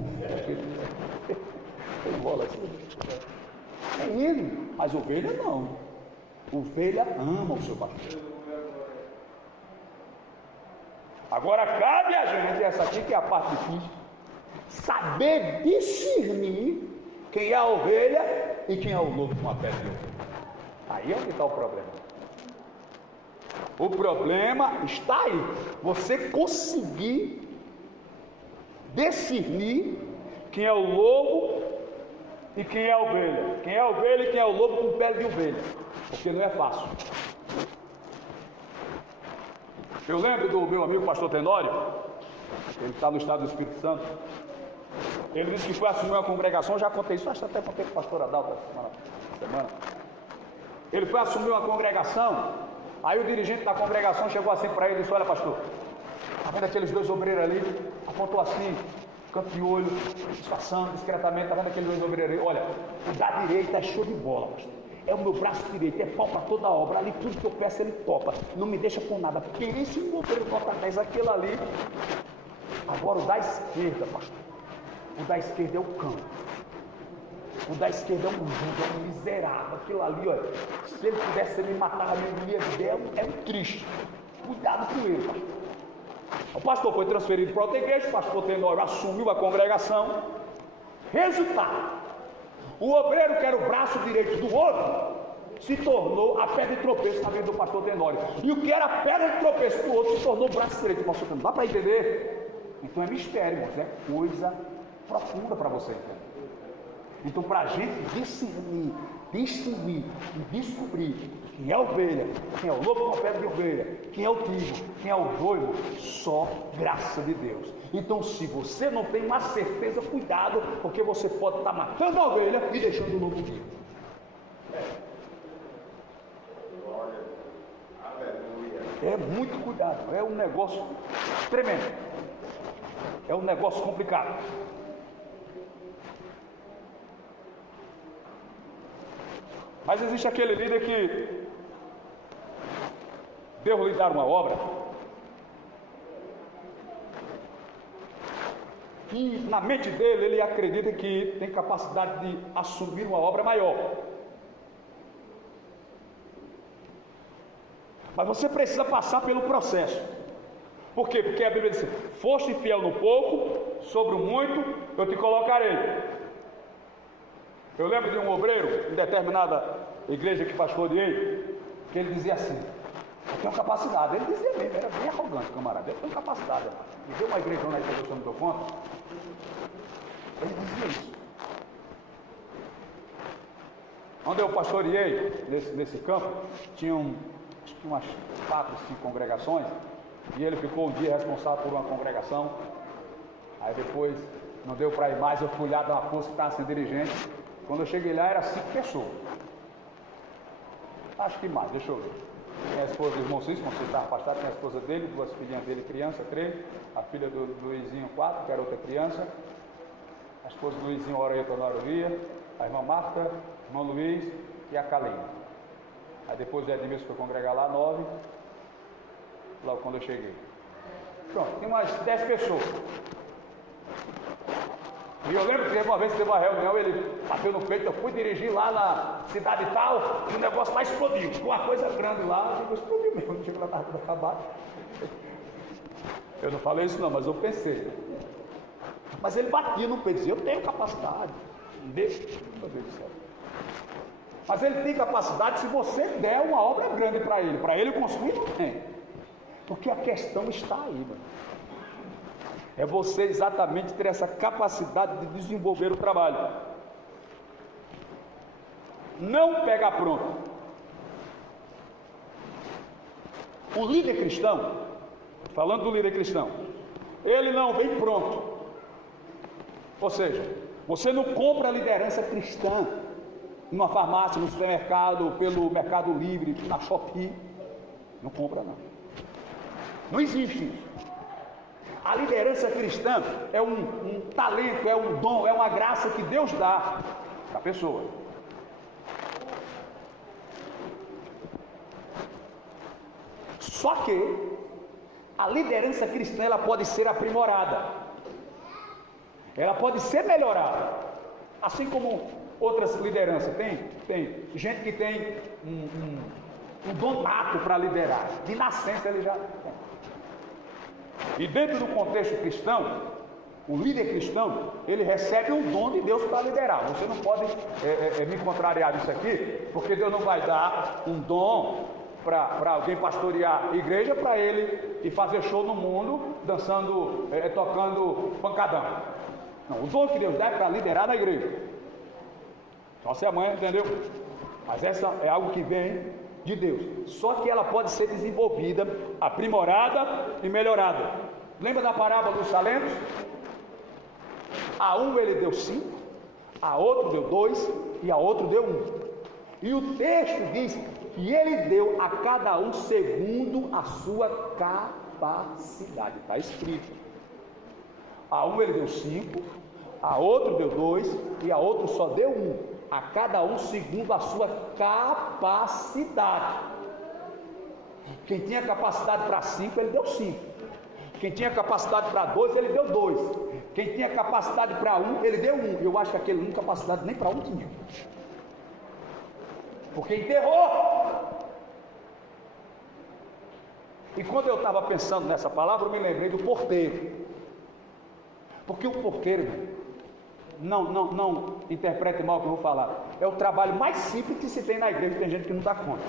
Tem bola assim. É ele, mas ovelha não. Ovelha ama o seu pastor. Agora cabe a gente, essa aqui que é a parte difícil, saber discernir quem é a ovelha e quem é o lobo com a pele de ovelha. Aí é onde está o problema. O problema está aí. Você conseguir discernir quem é o lobo e quem é a ovelha. Quem é a ovelha e quem é o lobo com pele de ovelha. Porque não é fácil. Eu lembro do meu amigo pastor Tenório, ele está no estado do Espírito Santo. Ele disse que foi assumir uma congregação, já contei isso, acho que até contei com o pastor Adalto essa semana. Ele foi assumir uma congregação, aí o dirigente da congregação chegou assim para ele e disse: olha, pastor, está vendo aqueles dois obreiros ali? Apontou assim, canto de olho, disfarçando discretamente, está vendo aqueles dois obreiros ali? Olha, o da direita é show de bola, pastor. É o meu braço direito, é pau para toda a obra. Ali tudo que eu peço ele topa, não me deixa com nada. Querer se o obreiro toca 10, aquele ali. Agora o da esquerda, pastor, o da esquerda é o cão. O da esquerda é um justo, é um miserável. Aquilo ali, olha, se ele pudesse me matar, a minha dela é um triste. Cuidado com ele, pastor. O pastor foi transferido para outra igreja, o pastor Tenório assumiu a congregação. Resultado: o obreiro que era o braço direito do outro se tornou a pedra de tropeço na vida do pastor Tenório. E o que era a pedra de tropeço do outro se tornou o braço direito do pastor Tenório. Dá para entender? Então é mistério, irmãos, é coisa profunda para você entender. Então, para a gente discernir, distinguir e descobrir quem é a ovelha, quem é o lobo com a pele de ovelha, quem é o trigo, quem é o joio, só graça de Deus. Então, se você não tem uma certeza, cuidado, porque você pode estar matando a ovelha e deixando o lobo vivo. É muito cuidado, é um negócio tremendo, é um negócio complicado. Mas existe aquele líder que Deus lhe dar uma obra e na mente dele ele acredita que tem capacidade de assumir uma obra maior. Mas você precisa passar pelo processo. Por quê? Porque a Bíblia diz: foste fiel no pouco, sobre o muito eu te colocarei. Eu lembro de um obreiro em determinada igreja que pastoreei, que ele dizia assim: eu tenho capacidade. Ele dizia mesmo, era bem arrogante, camarada. Eu tenho capacidade. E deu uma igreja na igreja que eu não dou conta. Ele dizia isso. Onde eu pastoreei, nesse campo, tinham acho que umas 4, 5 congregações, e ele ficou um dia responsável por uma congregação. Aí depois não deu para ir mais, eu fui lá dar uma força que estava sem dirigente. Quando eu cheguei lá era 5 pessoas. Acho que mais, deixa eu ver. Tem a esposa do irmão Cícero, você está afastado, tem a esposa dele, 2 filhinhas dele, criança, 3, a filha do Luizinho, 4, que era outra criança, a esposa do Luizinho, Oreta, Noruia, a irmã Marta, o irmão Luiz e a Kalina. Aí depois o Edmilson foi congregar lá, 9, logo quando eu cheguei. Pronto, tem umas 10 pessoas. E eu lembro que uma vez teve uma reunião, ele bateu no peito, eu fui dirigir lá na cidade tal, e o negócio lá explodiu. Ficou uma coisa grande lá, eu explodiu mesmo, não chegou lá, estava tudo acabado. Eu não falei isso não, mas eu pensei. Mas ele batia no peito, dizia: eu tenho capacidade. Deixa, meu Deus do céu. Mas ele tem capacidade se você der uma obra grande para ele construir, não tem. Porque a questão está aí, mano. É você exatamente ter essa capacidade de desenvolver o trabalho. Não pega pronto. O líder cristão, falando do líder cristão, ele não vem pronto. Ou seja, você não compra a liderança cristã numa farmácia, no supermercado, pelo Mercado Livre, na Shopee. Não compra não. Não existe isso. A liderança cristã é um talento, é um dom, é uma graça que Deus dá para a pessoa. Só que a liderança cristã ela pode ser aprimorada, ela pode ser melhorada, assim como outras lideranças. Tem gente que tem um dom nato para liderar, de nascença ele já tem. E dentro do contexto cristão, o líder cristão, ele recebe um dom de Deus para liderar. Você não pode me contrariar nisso aqui, porque Deus não vai dar um dom para alguém pastorear a igreja, para ele e fazer show no mundo, dançando, tocando pancadão. Não, o dom que Deus dá é para liderar na igreja. Só se amanhã, entendeu? Mas essa é algo que vem de Deus. Só que ela pode ser desenvolvida, aprimorada e melhorada. Lembra da parábola dos talentos? A um ele deu 5, a outro deu 2 e a outro deu 1. E o texto diz que ele deu a cada um segundo a sua capacidade. Está escrito. A um ele deu 5, a outro deu 2 e a outro só deu 1. A cada um segundo a sua capacidade. Quem tinha capacidade para 5, ele deu 5. Quem tinha capacidade para 2, ele deu 2. Quem tinha capacidade para 1, ele deu 1. Eu acho que aquele não tinha capacidade nem para 1 tinha. Porque enterrou. E quando eu estava pensando nessa palavra, eu me lembrei do porteiro. Porque o porteiro, não interprete mal o que eu vou falar, é o trabalho mais simples que se tem na igreja. Tem gente que não dá conta.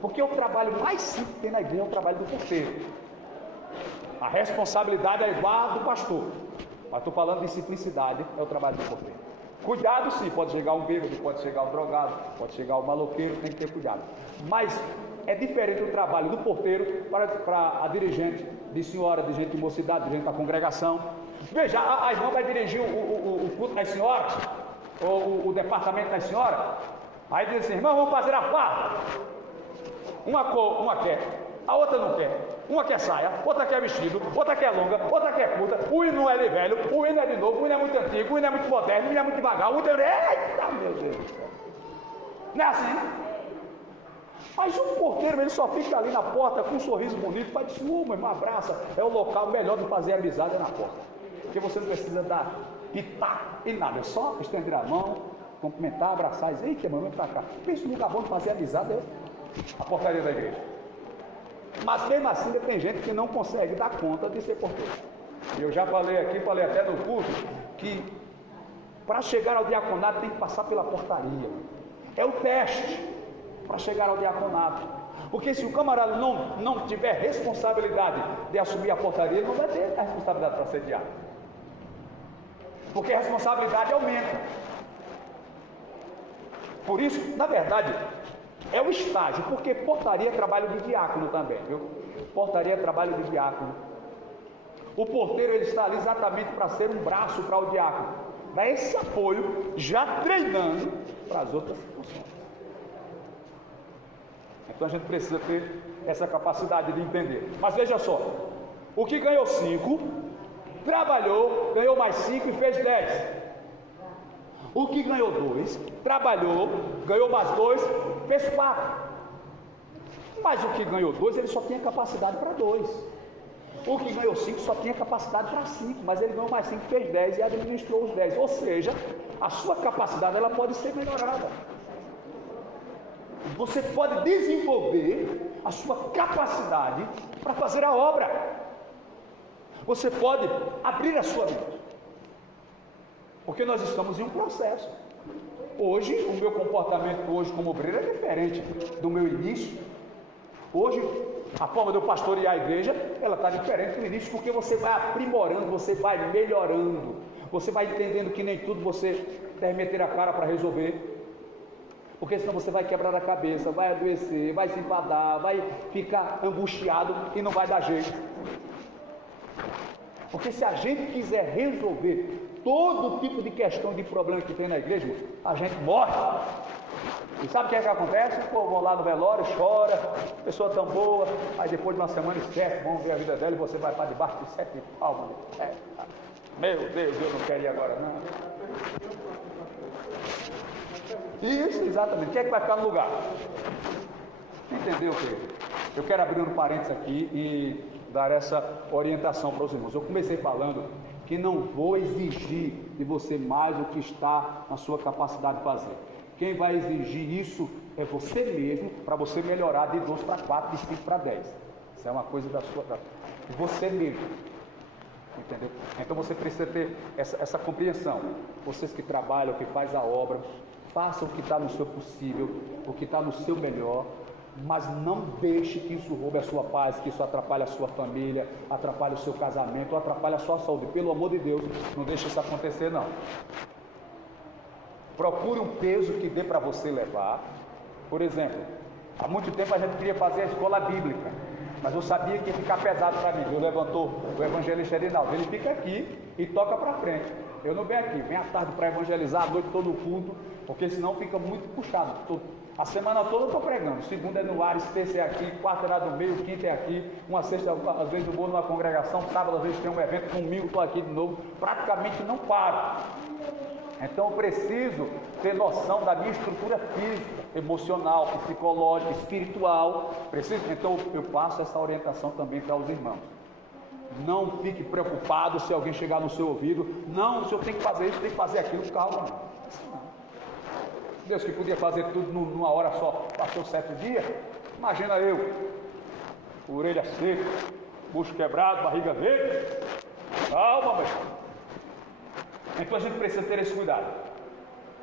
Porque o trabalho mais simples que tem na igreja é o trabalho do porteiro. A responsabilidade é igual a do pastor. Mas estou falando de simplicidade, é o trabalho do porteiro. Cuidado sim, pode chegar um bêbado, pode chegar um drogado, pode chegar um maloqueiro, tem que ter cuidado. Mas é diferente o trabalho do porteiro para a dirigente de senhora, dirigente de mocidade, dirigente da congregação. Veja, a irmã vai dirigir o culto das senhoras, ou o departamento das senhoras. Aí diz assim: irmão, vamos fazer a farda. Uma quer, a outra não quer. Uma quer saia, outra quer vestido, outra quer longa, outra quer curta. O hino não é de velho, o hino é de novo, o hino é muito antigo, o hino é muito moderno, o hino é muito devagar, o hino é... Eita, meu Deus do céu! Não é assim? Mas o porteiro, ele só fica ali na porta com um sorriso bonito, para dizer: meu irmão, abraça. É o local melhor de fazer amizade, é na porta. Porque você não precisa dar pitar e nada, é só estender a mão, cumprimentar, abraçar e dizer: eita, meu irmão, vem pra cá. Pensa no lugar bom de fazer amizade, é a portaria da igreja. Mas mesmo assim, tem gente que não consegue dar conta de ser porteiro. E eu já falei aqui, falei até no culto, que para chegar ao diaconato tem que passar pela portaria. É o teste para chegar ao diaconato. Porque se o camarada não tiver responsabilidade de assumir a portaria, ele não vai ter a responsabilidade para ser diácono. Porque a responsabilidade aumenta. Por isso, na verdade, é o estágio, porque portaria é trabalho de diácono também, viu? Portaria é trabalho de diácono. O porteiro, ele está ali exatamente para ser um braço para o diácono, dar esse apoio, já treinando para as outras funções. Então a gente precisa ter essa capacidade de entender. Mas veja só, o que ganhou 5, trabalhou, ganhou mais 5 e fez 10. O que ganhou 2, trabalhou, ganhou mais 2, fez 4. Mas o que ganhou 2, ele só tinha capacidade para 2. O que ganhou 5 só tinha capacidade para 5, mas ele ganhou mais 5, fez 10 e administrou os 10. Ou seja, a sua capacidade, ela pode ser melhorada. Você pode desenvolver a sua capacidade para fazer a obra. Você pode abrir a sua mente. Porque nós estamos em um processo. Hoje, o meu comportamento hoje como obreiro é diferente do meu início. Hoje, a forma de eu pastorear a igreja, ela está diferente do início, porque você vai aprimorando, você vai melhorando. Você vai entendendo que nem tudo você deve meter a cara para resolver. Porque senão você vai quebrar a cabeça, vai adoecer, vai se enfadar, vai ficar angustiado e não vai dar jeito. Porque se a gente quiser resolver todo tipo de questão, de problema que tem na igreja, a gente morre. E sabe o que é que acontece? O povo vai lá no velório, chora, pessoa tão boa, aí depois de uma semana esquece, vamos ver a vida dela e você vai para debaixo de 7 palmas. Meu Deus, eu não quero ir agora não. Isso, exatamente. Quem é que vai ficar no lugar? Entendeu, querido? Eu quero abrir um parênteses aqui e dar essa orientação para os irmãos. Eu comecei falando que não vou exigir de você mais do que está na sua capacidade de fazer. Quem vai exigir isso é você mesmo, para você melhorar de 2 para 4, de 5 para 10. Isso é uma coisa de você mesmo. Entendeu? Então você precisa ter essa compreensão. Vocês que trabalham, que fazem a obra, façam o que está no seu possível, o que está no seu melhor, mas não deixe que isso roube a sua paz, que isso atrapalhe a sua família, atrapalhe o seu casamento, ou atrapalhe a sua saúde. Pelo amor de Deus, não deixe isso acontecer não. Procure um peso que dê para você levar. Por exemplo, há muito tempo a gente queria fazer a escola bíblica, mas eu sabia que ia ficar pesado para mim. Eu levantou o evangelista Erinaldo, ele fica aqui e toca para frente. Eu não venho aqui, venho à tarde para evangelizar, à noite todo o culto, porque senão fica muito puxado. A semana toda eu estou pregando. Segunda é no ar, terça é aqui, quarta é lá do meio, quinta é aqui, uma sexta às vezes eu vou numa congregação, sábado às vezes tem um evento, domingo estou aqui de novo, praticamente não paro. Então eu preciso ter noção da minha estrutura física, emocional, psicológica, espiritual. Então eu passo essa orientação também para os irmãos. Não fique preocupado se alguém chegar no seu ouvido. Não, o senhor tem que fazer isso, tem que fazer aquilo. Calma, não. Deus que podia fazer tudo numa hora só, passou 7 dias. Imagina eu, orelha seca, bucho quebrado, barriga verde. Calma, meu irmão. Então a gente precisa ter esse cuidado.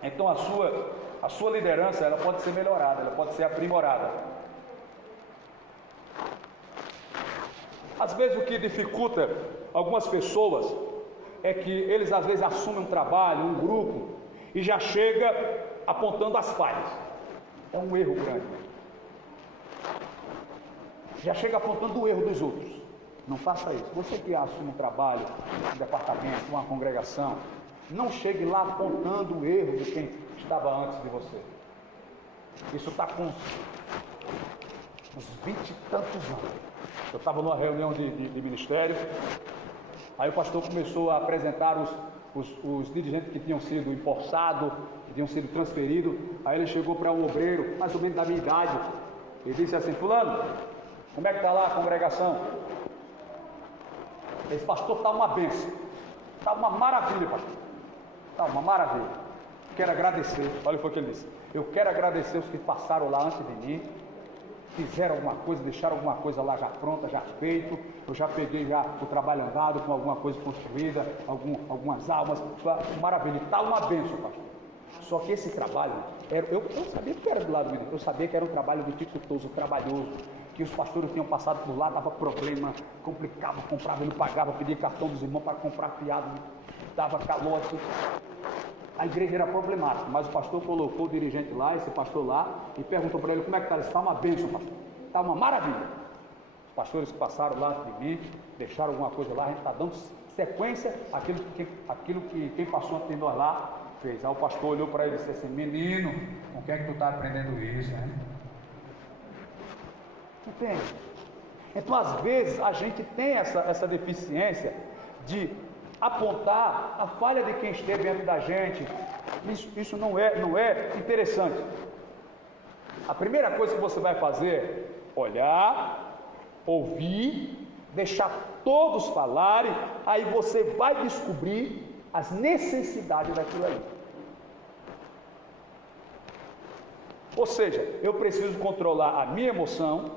Então a sua liderança, ela pode ser melhorada, ela pode ser aprimorada. Às vezes o que dificulta algumas pessoas é que eles às vezes assumem um trabalho, um grupo, e já chega apontando as falhas. É um erro grande. Já chega apontando o erro dos outros. Não faça isso. Você que assume um trabalho, um departamento, uma congregação, não chegue lá apontando o erro de quem estava antes de você. Isso está com uns 20 e tantos anos. Eu estava numa reunião de ministério, aí o pastor começou a apresentar os dirigentes que tinham sido empossados, que tinham sido transferidos. Aí ele chegou para um obreiro, mais ou menos da minha idade, e disse assim: fulano, como é que está lá a congregação? Esse pastor está uma bênção, está uma maravilha, pastor, está uma maravilha. Quero agradecer, olha o que ele disse: eu quero agradecer os que passaram lá antes de mim, fizeram alguma coisa, deixaram alguma coisa lá já pronta, já feito. Eu já peguei já o trabalho andado com alguma coisa construída, algumas almas, maravilha, está uma bênção, pastor. Só que esse trabalho, eu sabia que era do lado do menino, eu sabia que era um trabalho dificultoso, trabalhoso, que os pastores tinham passado por lá, dava problema, complicado, comprava, ele pagava, pedia cartão dos irmãos para comprar fiado, dava calor assim. A igreja era problemática, mas o pastor colocou o dirigente lá, esse pastor lá, e perguntou para ele: como é que está? Está uma bênção, pastor, está uma maravilha. Os pastores que passaram lá antes de mim, deixaram alguma coisa lá, a gente está dando sequência àquilo que quem passou antes de nós lá fez. Aí o pastor olhou para ele e disse assim: menino, com quem é que tu está aprendendo isso, hein? Entende? Então às vezes a gente tem essa deficiência de apontar a falha de quem esteve dentro da gente. Isso não é interessante. A primeira coisa que você vai fazer é olhar, ouvir, deixar todos falarem, aí você vai descobrir as necessidades daquilo aí. Ou seja, eu preciso controlar a minha emoção.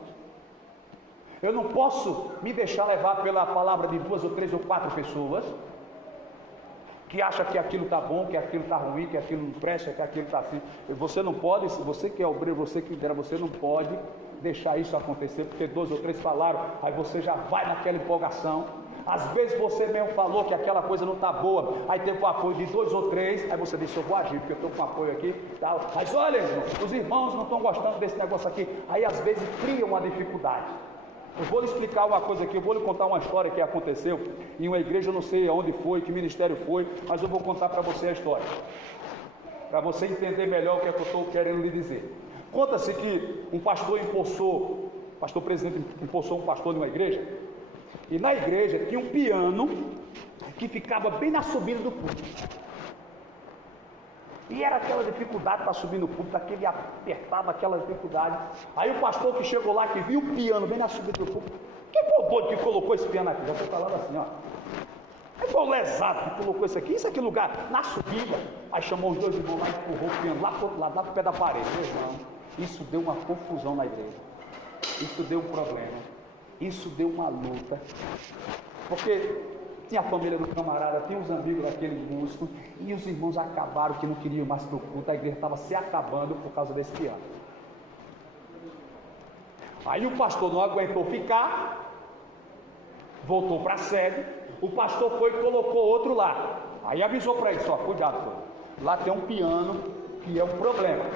Eu não posso me deixar levar pela palavra de 2 ou 3 ou 4 pessoas que acham que aquilo está bom, que aquilo está ruim, que aquilo não presta, que aquilo está assim. Você não pode, se você que é obreiro, você que lidera, você não pode deixar isso acontecer, porque 2 ou 3 falaram, aí você já vai naquela empolgação. Às vezes você mesmo falou que aquela coisa não está boa, aí teve o apoio de 2 ou 3, aí você disse: eu vou agir, porque eu estou com apoio aqui, tal. Mas olha, irmão, os irmãos não estão gostando desse negócio aqui, aí às vezes cria uma dificuldade. Eu vou lhe explicar uma coisa aqui, eu vou lhe contar uma história que aconteceu em uma igreja, eu não sei aonde foi, que ministério foi, mas eu vou contar para você a história, para você entender melhor o que é que eu estou querendo lhe dizer. Conta-se que um pastor pastor presidente impulsou um pastor em uma igreja, e na igreja tinha um piano que ficava bem na subida do púlpito. E era aquela dificuldade para subir no púlpito, aquele apertado, aquela dificuldade. Aí o pastor que chegou lá, que viu o piano bem na subida do púlpito: quem foi o doido que colocou esse piano aqui? Já estou falando assim, ó. Aí foi o lesado que colocou isso aqui lugar, na subida. Aí chamou os 2 irmãos lá e empurrou o piano lá para o outro lado, lá para o pé da parede. Meu irmão, isso deu uma confusão na igreja. Isso deu um problema. Isso deu uma luta. Porque tinha a família do camarada, tinha os amigos daquele músico, e os irmãos acabaram que não queriam mais para o culto, a igreja estava se acabando por causa desse piano. Aí o pastor não aguentou ficar, voltou para a sede, o pastor foi e colocou outro lá. Aí avisou para ele: só cuidado, pô, lá tem um piano que é um problema.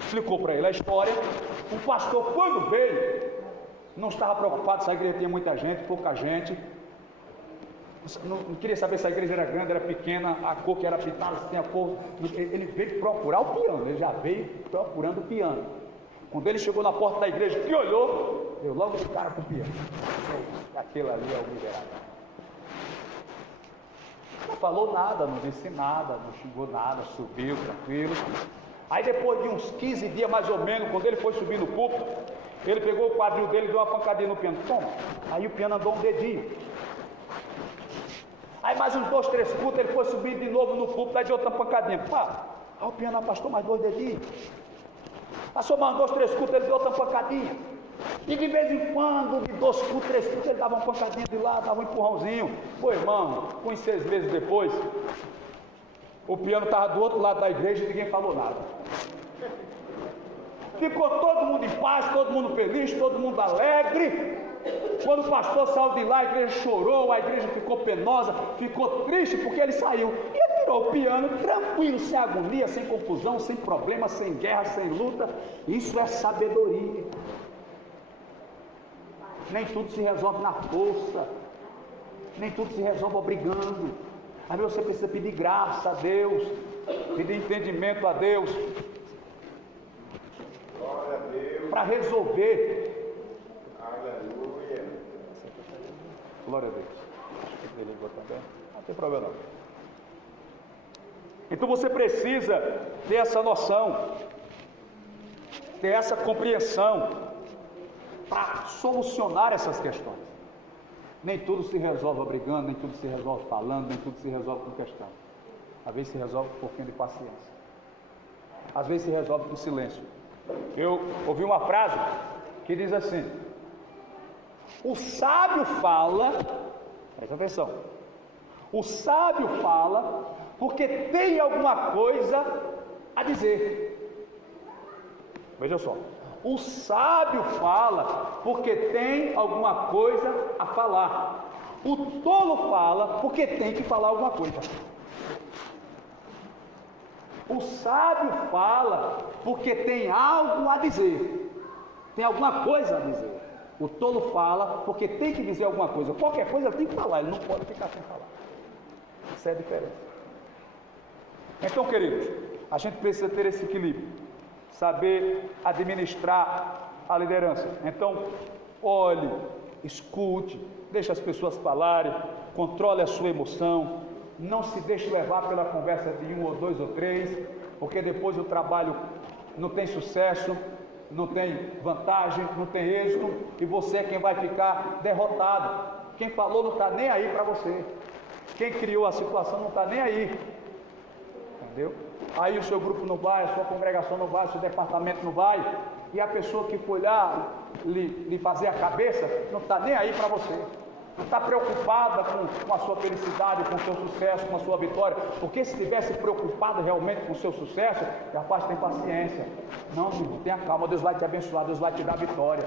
Explicou para ele a história. O pastor, quando veio, não estava preocupado se a igreja tinha muita gente, pouca gente. Não queria saber se a igreja era grande, era pequena, a cor que era pintada, se tinha a cor. Ele veio procurar o piano, ele já veio procurando o piano. Quando ele chegou na porta da igreja, que olhou, deu logo de cara com o piano. Aquele ali é o miserável. Não falou nada, não disse nada, não xingou nada, subiu tranquilo. Aí depois de uns 15 dias mais ou menos, quando ele foi subir no púlpito, ele pegou o quadril dele e deu uma pancadinha no piano. Toma. Aí o piano andou um dedinho. Aí mais uns 2, 3 cultos, ele foi subir de novo no púlpito, aí de outra pancadinha. Pá, aí o piano pastor mais 2 dedinhos. Passou mais 2, 3 cultos, ele deu outra pancadinha. E de vez em quando, de 2 cultos, 3 cultos, ele dava uma pancadinha de lá, dava um empurrãozinho. Pô, irmão, uns 6 meses depois, o piano estava do outro lado da igreja e ninguém falou nada. Ficou todo mundo em paz, todo mundo feliz, todo mundo alegre. Quando o pastor saiu de lá, a igreja chorou, a igreja ficou penosa, ficou triste porque ele saiu. E ele tirou o piano tranquilo, sem agonia, sem confusão, sem problema, sem guerra, sem luta. Isso é sabedoria. Nem tudo se resolve na força, nem tudo se resolve obrigando. Às vezes você precisa pedir graça a Deus, pedir entendimento a Deus, para resolver. Aleluia. Glória a Deus. Ele ligou também. Não tem problema não. Então você precisa ter essa noção, ter essa compreensão para solucionar essas questões. Nem tudo se resolve brigando, nem tudo se resolve falando, nem tudo se resolve com questão. Às vezes se resolve com um pouquinho de paciência. Às vezes se resolve com silêncio. Eu ouvi uma frase que diz assim: o sábio fala, presta atenção, o sábio fala porque tem alguma coisa a dizer. Veja só, o sábio fala porque tem alguma coisa a falar. O tolo fala porque tem que falar alguma coisa. O sábio fala porque tem algo a dizer, tem alguma coisa a dizer. O tolo fala porque tem que dizer alguma coisa. Qualquer coisa ele tem que falar, ele não pode ficar sem falar. Isso é a diferença. Então, queridos, a gente precisa ter esse equilíbrio, saber administrar a liderança. Então, olhe, escute, deixe as pessoas falarem, controle a sua emoção, não se deixe levar pela conversa de um ou dois ou três, porque depois o trabalho não tem sucesso, não tem vantagem, não tem êxito, e você é quem vai ficar derrotado. Quem falou não está nem aí para você, quem criou a situação não está nem aí, entendeu? Aí o seu grupo não vai, a sua congregação não vai, o seu departamento não vai, e a pessoa que foi lá lhe fazer a cabeça não está nem aí para você, não está preocupada com a sua felicidade, com o seu sucesso, com a sua vitória, porque se estivesse preocupado realmente com o seu sucesso, rapaz, tem paciência, não, filho, tenha calma, Deus vai te abençoar, Deus vai te dar vitória,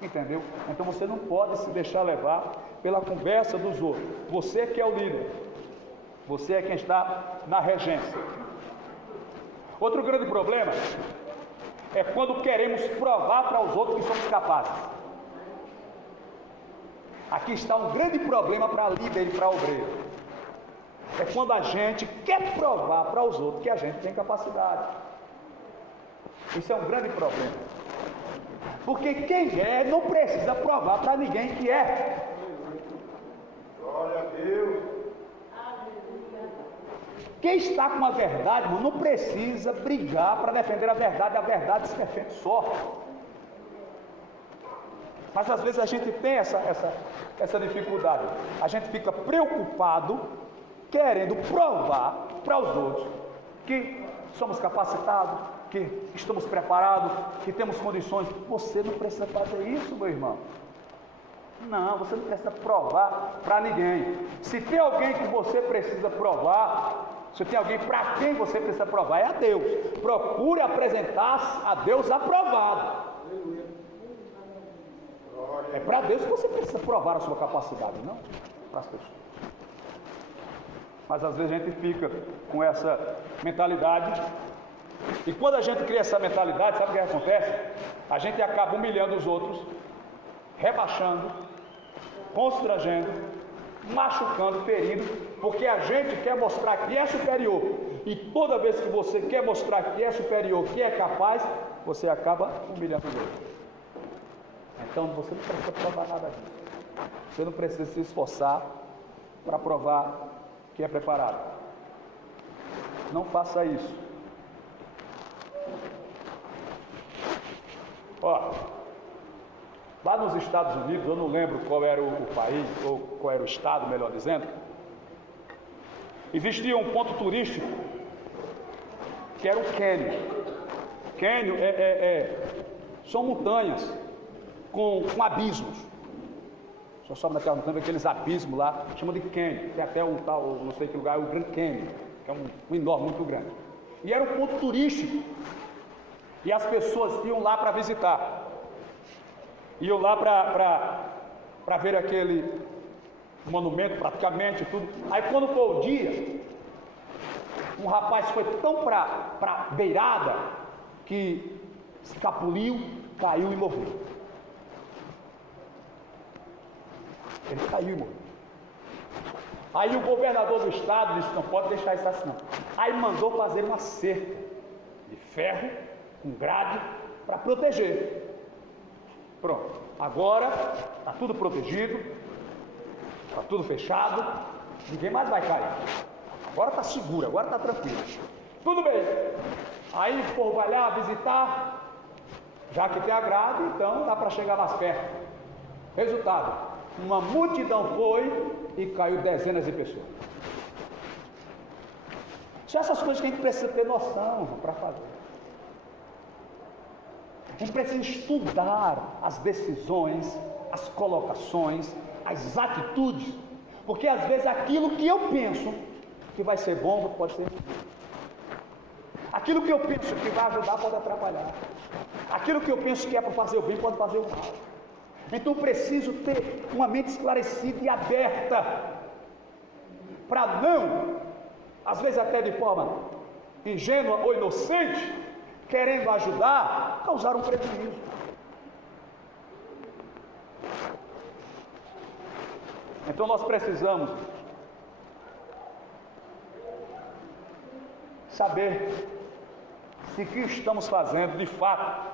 entendeu? Então você não pode se deixar levar pela conversa dos outros. Você que é o líder, você é quem está na regência. Outro grande problema é quando queremos provar para os outros que somos capazes. Aqui está um grande problema para líder e para obreiro. É quando a gente quer provar para os outros que a gente tem capacidade. Isso é um grande problema. Porque quem é não precisa provar para ninguém que é. Glória a Deus. Quem está com a verdade, irmão, não precisa brigar para defender a verdade se defende só. Mas às vezes a gente tem essa dificuldade. A gente fica preocupado, querendo provar para os outros que somos capacitados, que estamos preparados, que temos condições. Você não precisa fazer isso, meu irmão. Não, você não precisa provar para ninguém. Se tem alguém que você precisa provar, se tem alguém para quem você precisa provar, é a Deus. Procure apresentar a Deus aprovado. É para Deus que você precisa provar a sua capacidade, não para as pessoas. Mas às vezes a gente fica com essa mentalidade, e quando a gente cria essa mentalidade, sabe o que acontece? A gente acaba humilhando os outros, rebaixando, constrangendo, machucando, ferindo, porque a gente quer mostrar que é superior, e toda vez que você quer mostrar que é superior, que é capaz, você acaba humilhando os outros. Então você não precisa provar nada disso. Você não precisa se esforçar para provar que é preparado. Não faça isso. Ó, lá nos Estados Unidos, eu não lembro qual era o país, ou qual era o estado, melhor dizendo, existia um ponto turístico que era o cânion. Cânion são montanhas com abismos. Só sobe naquela montanha, aqueles abismos lá, chama de cânion. Tem até um tal, não sei que lugar, o Grand Canyon, que é um enorme, muito grande. E era um ponto turístico. E as pessoas iam lá para visitar. Iam lá para ver aquele monumento praticamente, tudo. Aí quando foi o dia, um rapaz foi tão para beirada que escapuliu, caiu e morreu. Ele caiu e morreu. Aí o governador do estado disse: não pode deixar isso assim não. Aí mandou fazer uma cerca de ferro com grade para proteger. Pronto, agora está tudo protegido, está tudo fechado, ninguém mais vai cair. Agora está seguro, agora está tranquilo. Tudo bem. Aí o povo vai lá visitar, já que tem a grade, então dá para chegar mais perto. Resultado: uma multidão foi e caiu dezenas de pessoas. São essas coisas que a gente precisa ter noção para fazer. A gente precisa estudar as decisões, as colocações, as atitudes, porque às vezes aquilo que eu penso que vai ser bom pode ser, aquilo que eu penso que vai ajudar pode atrapalhar, aquilo que eu penso que é para fazer o bem pode fazer o mal. Então eu preciso ter uma mente esclarecida e aberta para não, às vezes até de forma ingênua ou inocente, querendo ajudar, causar um prejuízo. Então nós precisamos saber se o que estamos fazendo de fato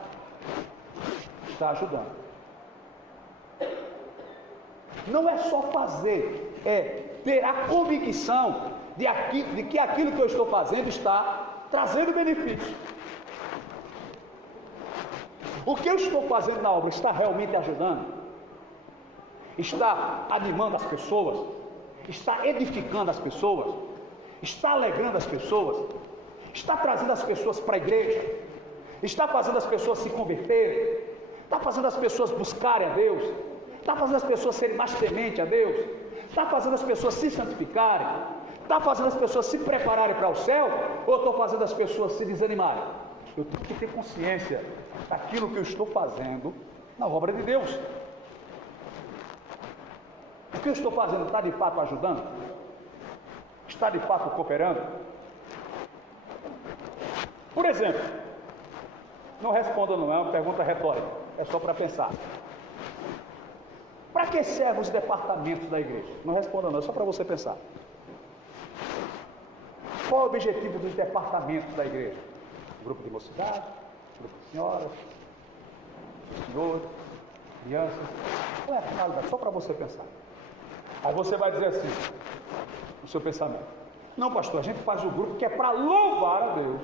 está ajudando. Não é só fazer, é ter a convicção de que aquilo que eu estou fazendo está trazendo benefício. O que eu estou fazendo na obra está realmente ajudando? Está animando as pessoas? Está edificando as pessoas? Está alegrando as pessoas? Está trazendo as pessoas para a igreja? Está fazendo as pessoas se converterem? Está fazendo as pessoas buscarem a Deus? Está fazendo as pessoas serem mais tementes a Deus? Está fazendo as pessoas se santificarem? Está fazendo as pessoas se prepararem para o céu? Ou estou fazendo as pessoas se desanimarem? Eu tenho que ter consciência daquilo que eu estou fazendo na obra de Deus. O que eu estou fazendo está de fato ajudando? Está de fato cooperando? Por exemplo, não responda, não é uma pergunta retórica, é só para pensar. Para que servem os departamentos da igreja? Não responda não, é só para você pensar. Qual é o objetivo dos departamentos da igreja? Grupo de mocidade, grupo de senhoras, senhores, crianças. Qual é a finalidade? Só para você pensar. Aí você vai dizer assim, no seu pensamento: não, pastor, a gente faz o grupo que é para louvar a Deus.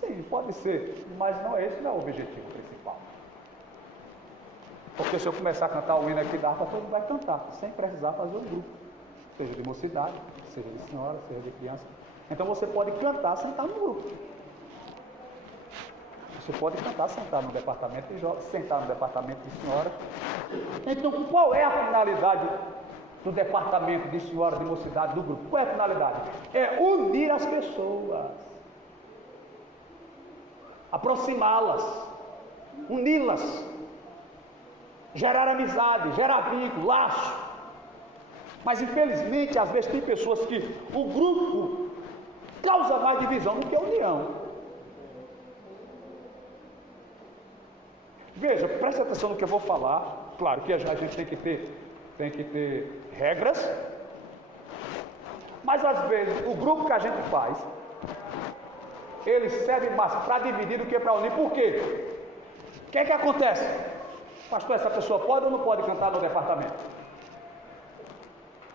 Sim, pode ser, mas não é esse, não é o objetivo principal. Porque se eu começar a cantar o hino aqui da harpa, todo mundo vai cantar, sem precisar fazer um grupo, seja de mocidade, seja de senhora, seja de criança. Então você pode cantar sentado no grupo. Você pode cantar sentado no departamento de jovens, sentar no departamento de senhoras. Então qual é a finalidade do departamento de senhoras, de mocidade, do grupo? Qual é a finalidade? É unir as pessoas, aproximá-las, uni-las, gerar amizade, gerar vínculo, laço. Mas infelizmente às vezes tem pessoas que o grupo causa mais divisão do que a união. Veja, preste atenção no que eu vou falar. Claro que a gente tem que ter regras, mas às vezes o grupo que a gente faz, ele serve mais para dividir do que para unir. Por quê? O que é que acontece? Pastor, essa pessoa pode ou não pode cantar no departamento?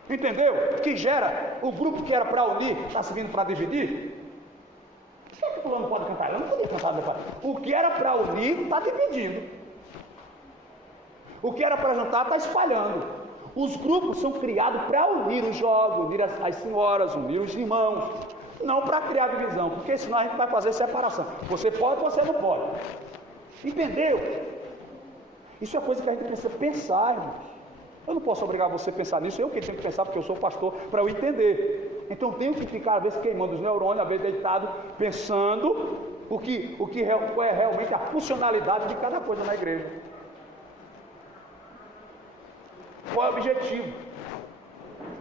Entendeu? Que gera o grupo que era para unir, está servindo para dividir. Por que o fulano não pode cantar? Eu não podia cantar no departamento. O que era para unir está dividindo. O que era para juntar está espalhando. Os grupos são criados para unir os jovens, unir as senhoras, unir os irmãos, não para criar divisão, porque senão a gente vai fazer separação. Você pode, você não pode. Entendeu? Isso é coisa que a gente precisa pensar, irmãos. Eu não posso obrigar você a pensar nisso, eu que tenho que pensar, porque eu sou pastor, para eu entender. Então eu tenho que ficar, às vezes, queimando os neurônios, às vezes deitado, pensando qual é realmente a funcionalidade de cada coisa na igreja. Qual é o objetivo?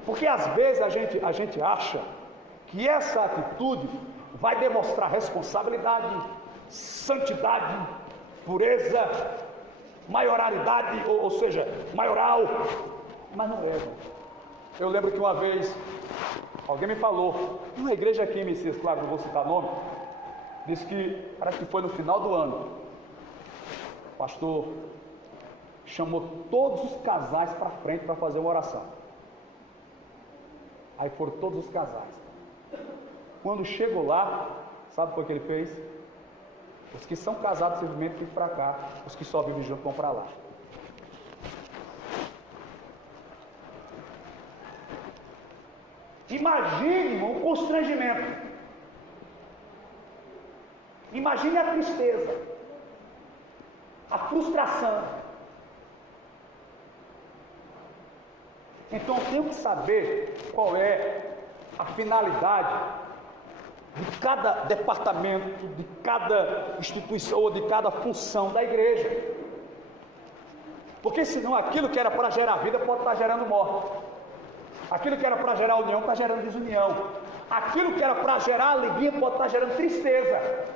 Porque às vezes a gente acha que essa atitude vai demonstrar responsabilidade, santidade, pureza, maioridade, ou seja, maioral, mas não é. Eu lembro que uma vez alguém me falou, numa igreja aqui em Messias, claro, não vou citar nome, disse que, parece que foi no final do ano, o pastor chamou todos os casais para frente para fazer uma oração. Aí foram todos os casais. Quando chegou lá, sabe o que ele fez? Os que são casados simplesmente ficam para cá, os que só vivem junto vão para lá. Imagine o constrangimento. Imagine a tristeza, a frustração. Então eu tenho que saber qual é a finalidade de cada departamento, de cada instituição ou de cada função da igreja. Porque senão aquilo que era para gerar vida pode estar gerando morte. Aquilo que era para gerar união está gerando desunião. Aquilo que era para gerar alegria pode estar gerando tristeza.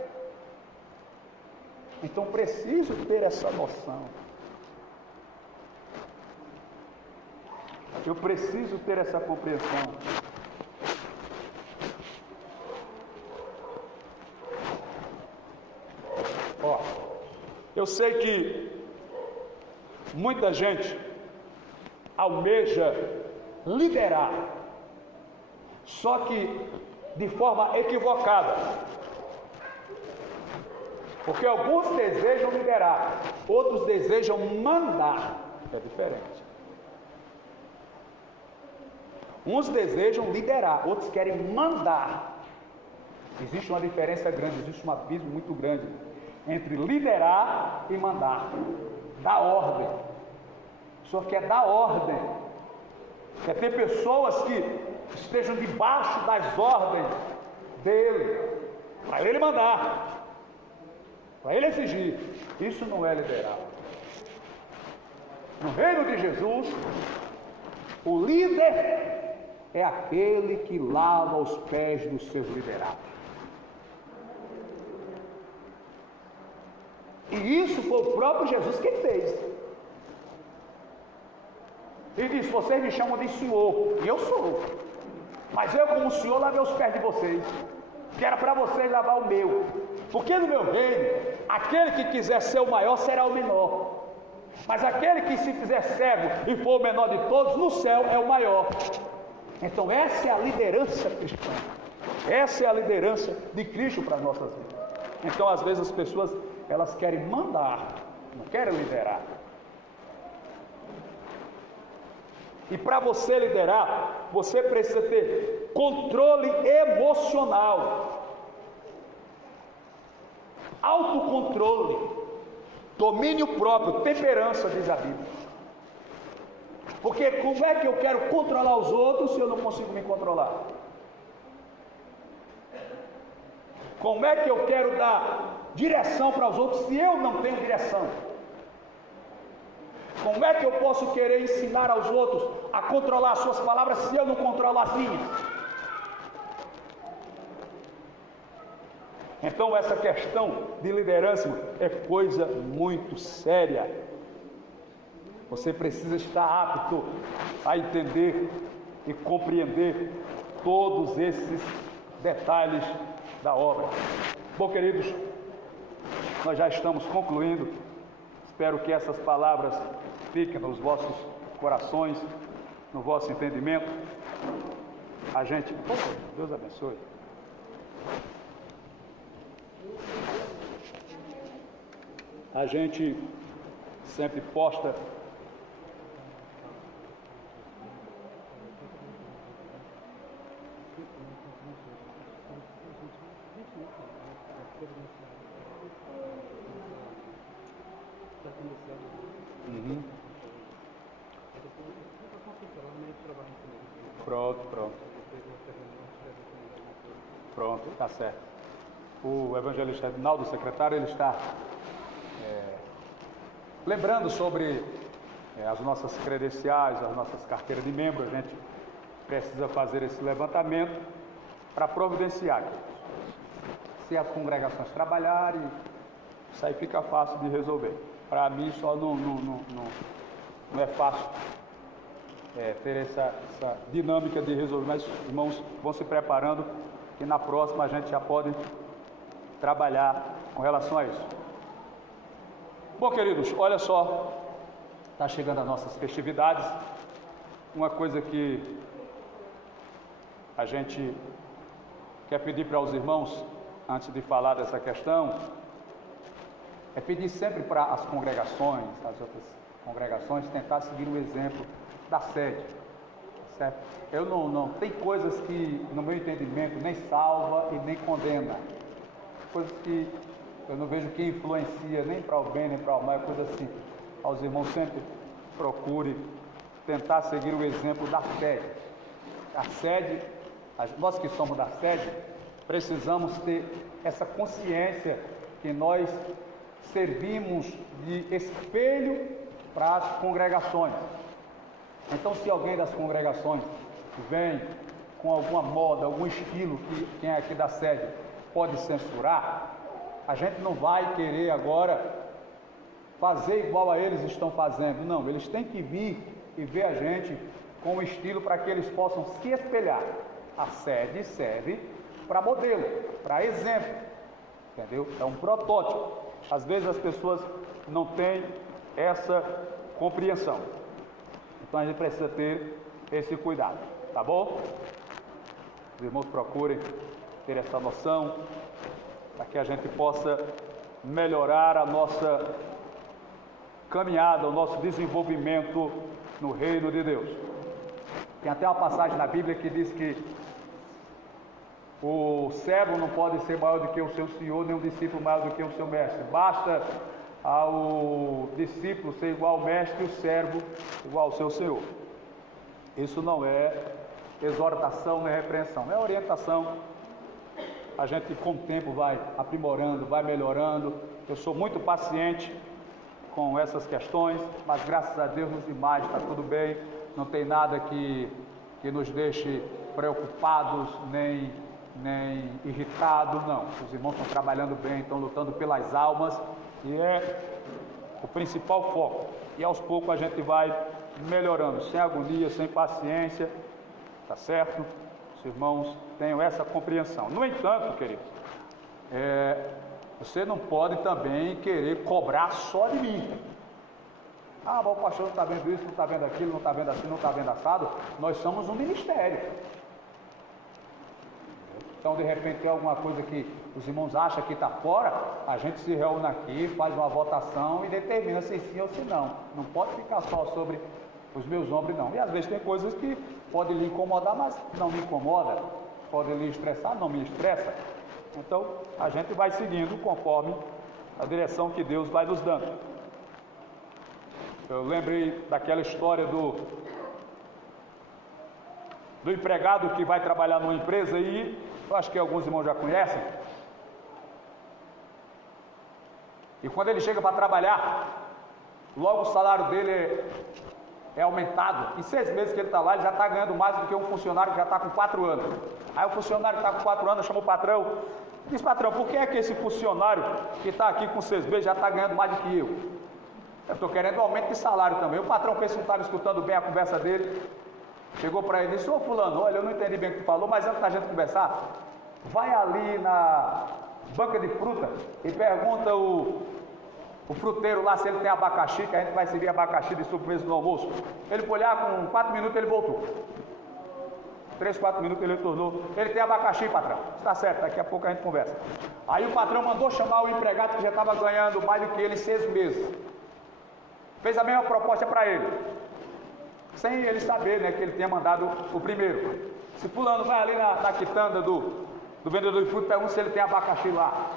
Então preciso ter essa noção. Eu preciso ter essa compreensão. Ó, eu sei que muita gente almeja liderar, só que de forma equivocada. Porque alguns desejam liderar, outros desejam mandar. É diferente. Uns desejam liderar, outros querem mandar. Existe uma diferença grande, existe um abismo muito grande entre liderar e mandar. Dar ordem. O senhor quer dar ordem. Quer ter pessoas que estejam debaixo das ordens dele, para ele mandar, para ele exigir. Isso não é liderar. No reino de Jesus, o líder é aquele que lava os pés dos seus liderados. E isso foi o próprio Jesus que fez. Ele disse: vocês me chamam de Senhor, e eu sou. Mas eu, como Senhor, lavei os pés de vocês, que era para vocês lavar o meu. Porque no meu reino, aquele que quiser ser o maior será o menor. Mas aquele que se fizer cego e for o menor de todos, no céu é o maior. Então essa é a liderança cristã. Essa é a liderança de Cristo para as nossas vidas. Então às vezes as pessoas, elas querem mandar, não querem liderar. E para você liderar, você precisa ter controle emocional, autocontrole, domínio próprio, temperança, diz a Bíblia. Porque como é que eu quero controlar os outros se eu não consigo me controlar? Como é que eu quero dar direção para os outros se eu não tenho direção? Como é que eu posso querer ensinar aos outros a controlar as suas palavras se eu não controlo as minhas? Então essa questão de liderança é coisa muito séria. Você precisa estar apto a entender e compreender todos esses detalhes da obra. Bom, queridos, nós já estamos concluindo. Espero que essas palavras fiquem nos vossos corações, no vosso entendimento. A gente... Deus abençoe. A gente sempre posta Pronto, está certo. O evangelista Edinaldo, o secretário, ele está lembrando sobre as nossas credenciais, as nossas carteiras de membro. A gente precisa fazer esse levantamento para providenciar. Se as congregações trabalharem, isso aí fica fácil de resolver. Para mim só não é fácil ter essa dinâmica de resolver, mas os irmãos vão se preparando e na próxima a gente já pode trabalhar com relação a isso. Bom, queridos, olha só, está chegando as nossas festividades. Uma coisa que a gente quer pedir para os irmãos, antes de falar dessa questão, é pedir sempre para as congregações, as outras congregações, tentar seguir o exemplo da sede, certo? Tem coisas que, no meu entendimento, nem salva e nem condena, coisas que eu não vejo que influencia nem para o bem nem para o mal, é coisa assim. Aos irmãos sempre procure tentar seguir o exemplo da sede. A sede, nós que somos da sede, precisamos ter essa consciência que nós servimos de espelho para as congregações. Então, se alguém das congregações vem com alguma moda, algum estilo que quem é aqui da sede pode censurar, a gente não vai querer agora fazer igual a eles estão fazendo. Não, eles têm que vir e ver a gente com o estilo para que eles possam se espelhar. A sede serve para modelo, para exemplo, entendeu? É um protótipo. Às vezes as pessoas não têm essa compreensão. Então a gente precisa ter esse cuidado, tá bom? Os irmãos procurem ter essa noção para que a gente possa melhorar a nossa caminhada, o nosso desenvolvimento no reino de Deus. Tem até uma passagem na Bíblia que diz que o servo não pode ser maior do que o seu senhor, nem um discípulo maior do que o seu mestre. Basta ao discípulo ser igual ao mestre e o servo igual ao seu senhor. Isso não é exortação nem repreensão, é orientação. A gente com o tempo vai aprimorando, vai melhorando. Eu sou muito paciente com essas questões, mas graças a Deus nos demais está tudo bem, não tem nada que nos deixe preocupados nem irritados, não. Os irmãos estão trabalhando bem, estão lutando pelas almas e é o principal foco. E aos poucos a gente vai melhorando, sem agonia, sem paciência, tá certo? Os irmãos tenham essa compreensão. No entanto, queridos, você não pode também querer cobrar só de mim. Ah, mas o pastor não está vendo isso, não está vendo aquilo, não está vendo assim, não está vendo assado. Nós somos um ministério. Então, de repente, tem alguma coisa que os irmãos acham que está fora, a gente se reúne aqui, faz uma votação e determina se sim ou se não. Não pode ficar só sobre os meus ombros, não. E às vezes tem coisas que podem lhe incomodar, mas não me incomoda. Podem lhe estressar, não me estressa. Então, a gente vai seguindo conforme a direção que Deus vai nos dando. Eu lembrei daquela história do empregado que vai trabalhar numa empresa e eu acho que alguns irmãos já conhecem. E quando ele chega para trabalhar, logo o salário dele é aumentado. Em 6 meses que ele está lá, ele já está ganhando mais do que um funcionário que já está com 4 anos. Aí o funcionário que está com 4 anos chama o patrão. Diz: patrão, por que é que esse funcionário que está aqui com 6 meses já está ganhando mais do que eu? Eu estou querendo um aumento de salário também. O patrão fez que não estava escutando bem a conversa dele. Chegou para ele e disse: ô fulano, olha, eu não entendi bem o que tu falou, mas antes da gente conversar, vai ali na banca de fruta e pergunta o fruteiro lá se ele tem abacaxi, que a gente vai servir abacaxi de sobremesa no almoço. Ele foi olhar, com 4 minutos ele voltou. 3, 4 minutos ele retornou. Ele tem abacaxi, patrão? Está certo, daqui a pouco a gente conversa. Aí o patrão mandou chamar o empregado que já estava ganhando mais do que ele em 6 meses. Fez a mesma proposta para ele, sem ele saber, né, que ele tinha mandado o primeiro. Se fulano vai ali na quitanda do vendedor de fruta, pergunta se ele tem abacaxi lá.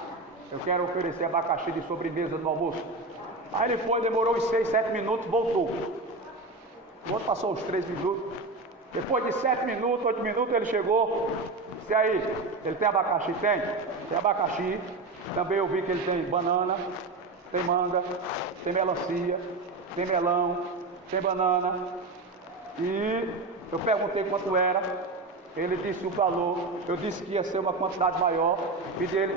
Eu quero oferecer abacaxi de sobremesa no almoço. Aí ele foi, demorou uns 6, 7 minutos, voltou. O outro passou uns 3 minutos. Depois de 7 minutos, 8 minutos, ele chegou. Disse: aí, ele tem abacaxi? Tem abacaxi. Também eu vi que ele tem banana, tem manga, tem melancia, tem melão, tem banana. E eu perguntei quanto era, ele disse o valor, eu disse que ia ser uma quantidade maior,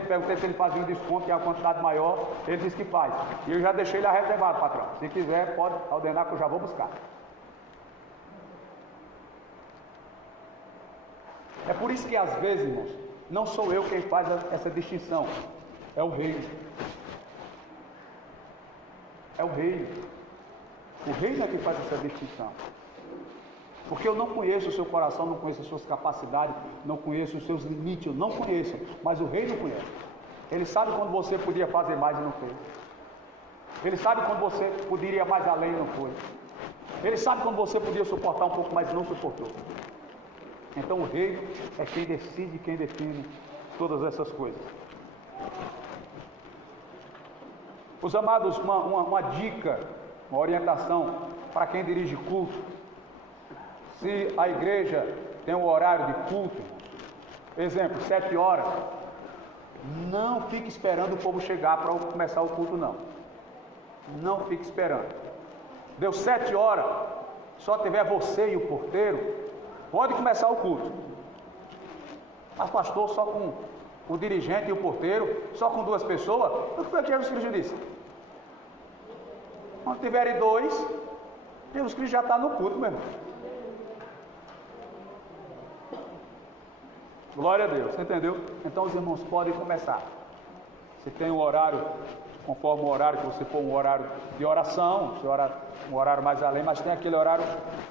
perguntei se ele fazia um desconto, que é uma quantidade maior, ele disse que faz. E eu já deixei ele reservado, patrão. Se quiser, pode ordenar que eu já vou buscar. É por isso que às vezes, irmãos, não sou eu quem faz essa distinção, é o reino. É o reino. O reino é quem faz essa distinção. Porque eu não conheço o seu coração, não conheço as suas capacidades, não conheço os seus limites, eu não conheço, mas o reino conhece. Ele sabe quando você podia fazer mais e não fez. Ele sabe quando você poderia ir mais além e não foi. Ele sabe quando você podia suportar um pouco mais e não suportou. Então o reino é quem decide, quem define todas essas coisas. Os amados, uma dica, uma orientação para quem dirige culto. Se a igreja tem um horário de culto, exemplo, 7 horas, não fique esperando o povo chegar para começar o culto, não. Não fique esperando. Deu 7 horas, só tiver você e o porteiro, pode começar o culto. Mas pastor, só com o dirigente e o porteiro, só com 2 pessoas, o que foi que Jesus Cristo disse? Quando tiverem 2, Jesus Cristo já está no culto, meu irmão. Glória a Deus, entendeu? Então os irmãos podem começar. Se tem um horário, conforme o horário que você for, um horário de oração, um horário mais além, mas tem aquele horário,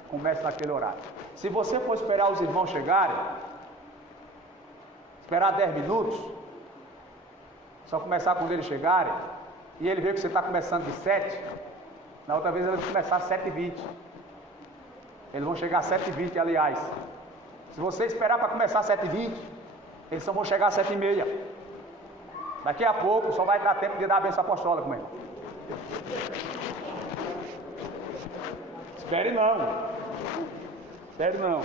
comece naquele horário. Se você for esperar os irmãos chegarem, esperar 10 minutos, só começar quando eles chegarem, e ele vê que você está começando de 7, na outra vez ele vai começar às 7h20. Eles vão chegar às 7h20, aliás. Se você esperar para começar às 7h20, eles só vão chegar às 7h30. Daqui a pouco só vai dar tempo de dar a bênção apostólica, meu irmão. Espere não. Espere não.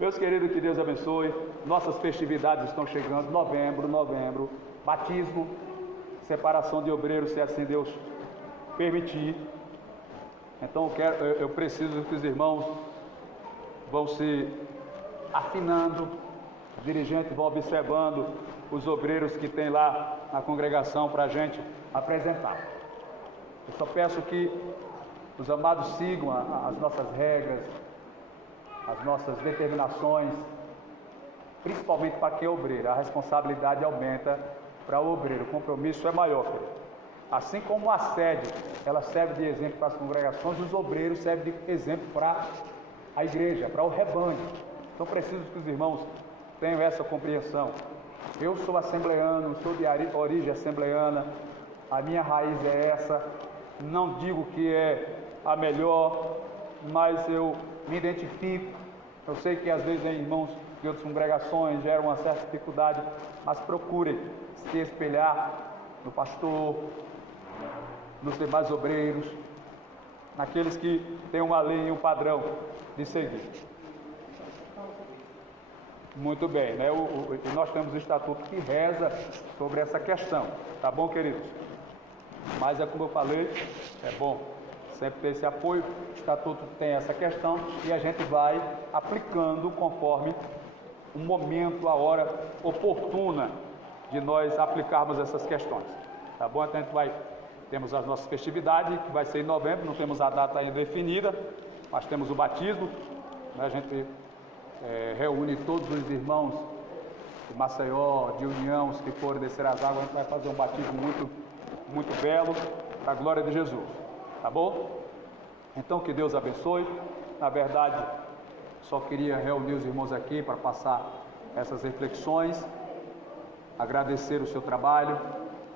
Meus queridos, que Deus abençoe. Nossas festividades estão chegando. Novembro. Batismo, separação de obreiros, se assim Deus permitir. Então eu preciso que os irmãos vão se afinando, os dirigentes vão observando os obreiros que tem lá na congregação para a gente apresentar. Eu só peço que os amados sigam as nossas regras, as nossas determinações, principalmente para quem é obreiro. A responsabilidade aumenta para o obreiro, o compromisso é maior. Assim como a sede, ela serve de exemplo para as congregações, os obreiros servem de exemplo para a igreja, para o rebanho. Então preciso que os irmãos tenham essa compreensão. Eu sou assembleano, sou de origem assembleana, a minha raiz é essa, não digo que é a melhor, mas eu me identifico. Eu sei que às vezes irmãos de outras congregações geram uma certa dificuldade, mas procurem se espelhar no pastor, nos demais obreiros, naqueles que têm uma lei e um padrão de seguir. Muito bem, né? Nós temos o estatuto que reza sobre essa questão, tá bom, queridos? Mas é como eu falei, é bom sempre ter esse apoio. O estatuto tem essa questão e a gente vai aplicando conforme o momento, a hora oportuna de nós aplicarmos essas questões, tá bom? Então a gente temos as nossas festividades, que vai ser em novembro, não temos a data ainda definida, mas temos o batismo, né? A gente reúne todos os irmãos de Maceió, de União, os que forem descer as águas, a gente vai fazer um batismo muito belo, para a glória de Jesus, tá bom? Então que Deus abençoe. Na verdade, só queria reunir os irmãos aqui para passar essas reflexões, agradecer o seu trabalho,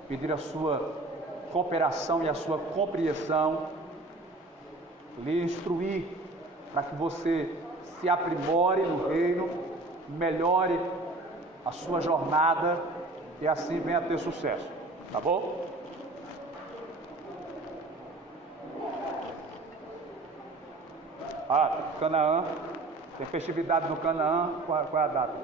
pedir a sua cooperação e a sua compreensão, lhe instruir para que você se aprimore no reino, melhore a sua jornada e assim venha a ter sucesso, tá bom? Canaã, tem festividade no Canaã, qual é a data?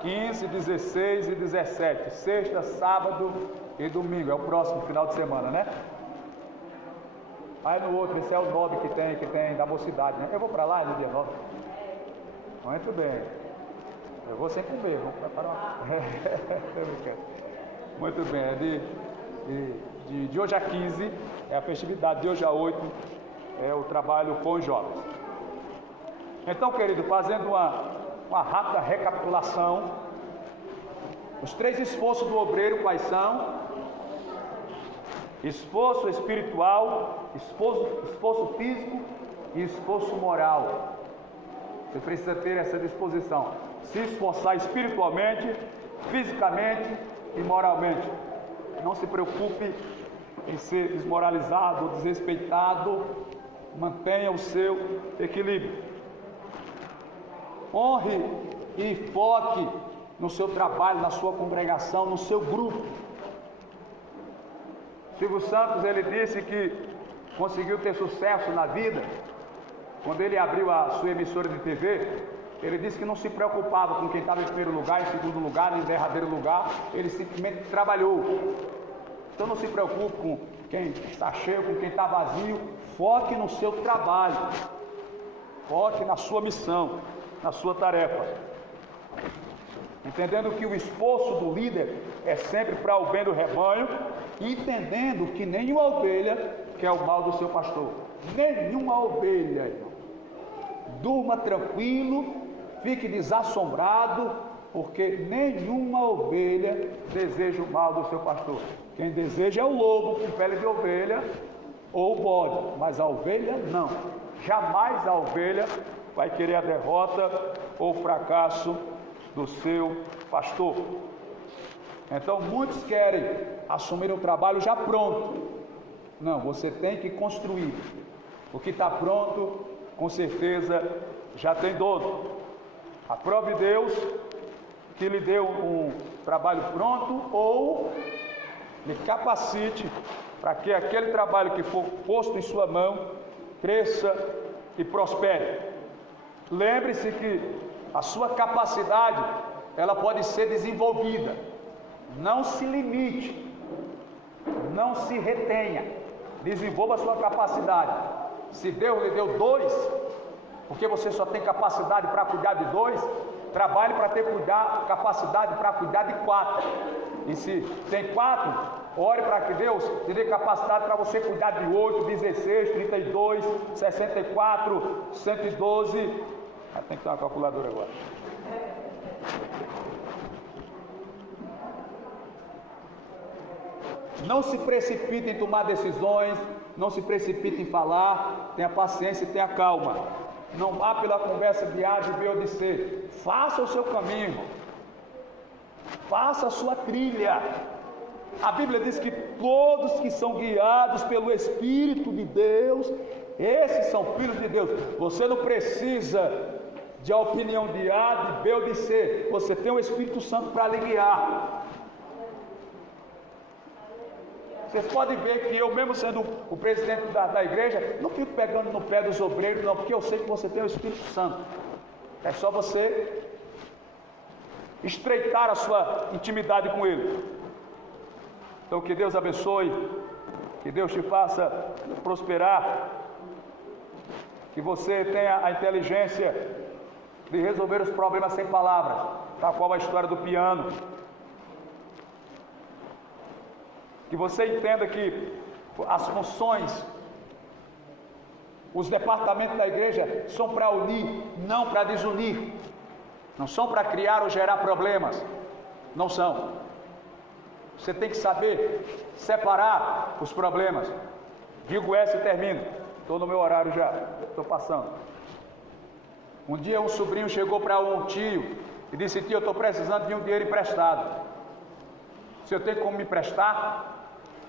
15, 16 e 17, sexta, sábado e domingo, é o próximo final de semana, né? Aí no outro, esse é o 9 que tem da mocidade, né? Eu vou para lá no dia 9. Muito bem. Eu vou sem comer, vou preparar uma... Muito bem, é de hoje a 15 é a festividade, de hoje a 8 é o trabalho com os jovens. Então, querido, fazendo uma rápida recapitulação, os 3 esforços do obreiro quais são? Esforço espiritual, esforço físico e esforço moral. Você precisa ter essa disposição, se esforçar espiritualmente, fisicamente e moralmente. Não se preocupe em ser desmoralizado ou desrespeitado, mantenha o seu equilíbrio. Honre e foque no seu trabalho, na sua congregação, no seu grupo. Silvio Santos, ele disse que conseguiu ter sucesso na vida quando ele abriu a sua emissora de TV. Ele disse que não se preocupava com quem estava em primeiro lugar, em segundo lugar, em derradeiro lugar. Ele simplesmente trabalhou. Então não se preocupe com quem está cheio, com quem está vazio. Foque no seu trabalho. Foque na sua missão, na sua tarefa. Entendendo que o esforço do líder é sempre para o bem do rebanho, entendendo que nenhuma ovelha quer o mal do seu pastor. Nenhuma ovelha, irmão. Durma tranquilo, fique desassombrado, porque nenhuma ovelha deseja o mal do seu pastor. Quem deseja é o lobo com pele de ovelha ou o bode, mas a ovelha não. Jamais a ovelha vai querer a derrota ou o fracasso do seu pastor. Então muitos querem assumir o trabalho já pronto. Não, você tem que construir. O que está pronto, com certeza, já tem dono. Aprove Deus que lhe deu um trabalho pronto ou lhe capacite para que aquele trabalho que for posto em sua mão cresça e prospere. Lembre-se que a sua capacidade, ela pode ser desenvolvida. Não se limite, não se retenha, desenvolva a sua capacidade. Se Deus lhe deu 2, porque você só tem capacidade para cuidar de 2, trabalhe para ter capacidade para cuidar de 4. E se tem 4, ore para que Deus te dê capacidade para você cuidar de 8, 16, 32, 64, 112. Tem que ter uma calculadora agora. Não se precipite em tomar decisões, não se precipite em falar, tenha paciência e tenha calma. Não vá pela conversa de A, de B ou de C. Faça o seu caminho, faça a sua trilha. A Bíblia diz que todos que são guiados pelo Espírito de Deus, esses são filhos de Deus. Você não precisa de a opinião de A, de B ou de C. Você tem o Espírito Santo para lhe guiar. Vocês podem ver que eu, mesmo sendo o presidente da igreja, não fico pegando no pé dos obreiros, não, porque eu sei que você tem o Espírito Santo. É só você estreitar a sua intimidade com Ele. Então que Deus abençoe, que Deus te faça prosperar, que você tenha a inteligência de resolver os problemas sem palavras, tal qual a história do piano. Que você entenda que as funções, os departamentos da igreja são para unir, não para desunir. Não são para criar ou gerar problemas. Não são. Você tem que saber separar os problemas. Digo essa e termino. Estou no meu horário já, estou passando. Um dia um sobrinho chegou para um tio e disse: tio, eu estou precisando de um dinheiro emprestado. Se eu tenho como me emprestar?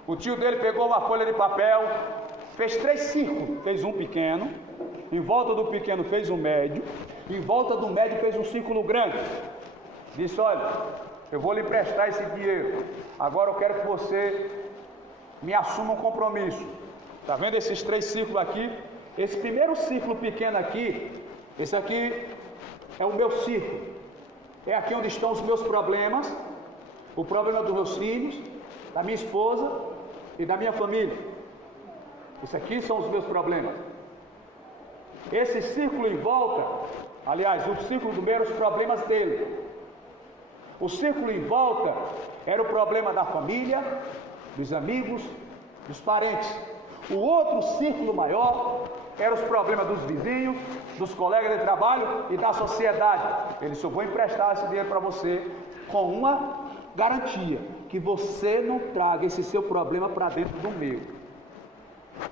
O tio dele pegou uma folha de papel, fez 3 círculos, fez um pequeno, em volta do pequeno fez um médio, em volta do médio fez um círculo grande. Disse: olha, eu vou lhe emprestar esse dinheiro, agora eu quero que você me assuma um compromisso. Está vendo esses 3 círculos aqui? Esse primeiro círculo pequeno aqui, esse aqui é o meu círculo. É aqui onde estão os meus problemas, o problema dos meus filhos, da minha esposa e da minha família. Isso aqui são os meus problemas. Esse círculo em volta, aliás, o círculo do meio eram os problemas dele. O círculo em volta era o problema da família, dos amigos, dos parentes. O outro círculo maior eram os problemas dos vizinhos, dos colegas de trabalho e da sociedade. Ele só vou emprestar esse dinheiro para você com uma garantia, que você não traga esse seu problema para dentro do meu.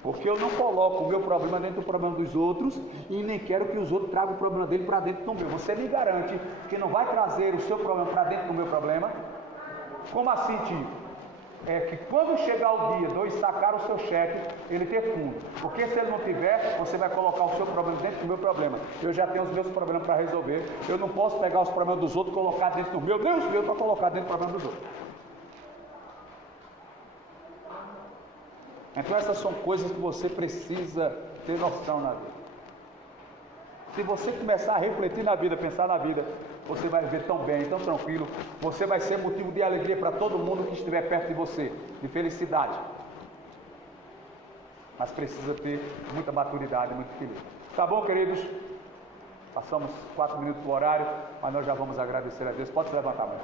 Porque eu não coloco o meu problema dentro do problema dos outros e nem quero que os outros tragam o problema dele para dentro do meu. Você me garante que não vai trazer o seu problema para dentro do meu problema? Como assim, tio? É que quando chegar o dia de eu sacar o seu cheque, ele ter fundo. Porque se ele não tiver, você vai colocar o seu problema dentro do meu problema. Eu já tenho os meus problemas para resolver. Eu não posso pegar os problemas dos outros e colocar dentro do meu, nem os meus para colocar dentro do problema dos outros. Então essas são coisas que você precisa ter noção na vida. Se você começar a refletir na vida, pensar na vida, você vai viver tão bem, tão tranquilo. Você vai ser motivo de alegria para todo mundo que estiver perto de você, de felicidade. Mas precisa ter muita maturidade, muito feliz. Tá bom, queridos? Passamos 4 minutos do horário, mas nós já vamos agradecer a Deus. Pode se levantar, mãe.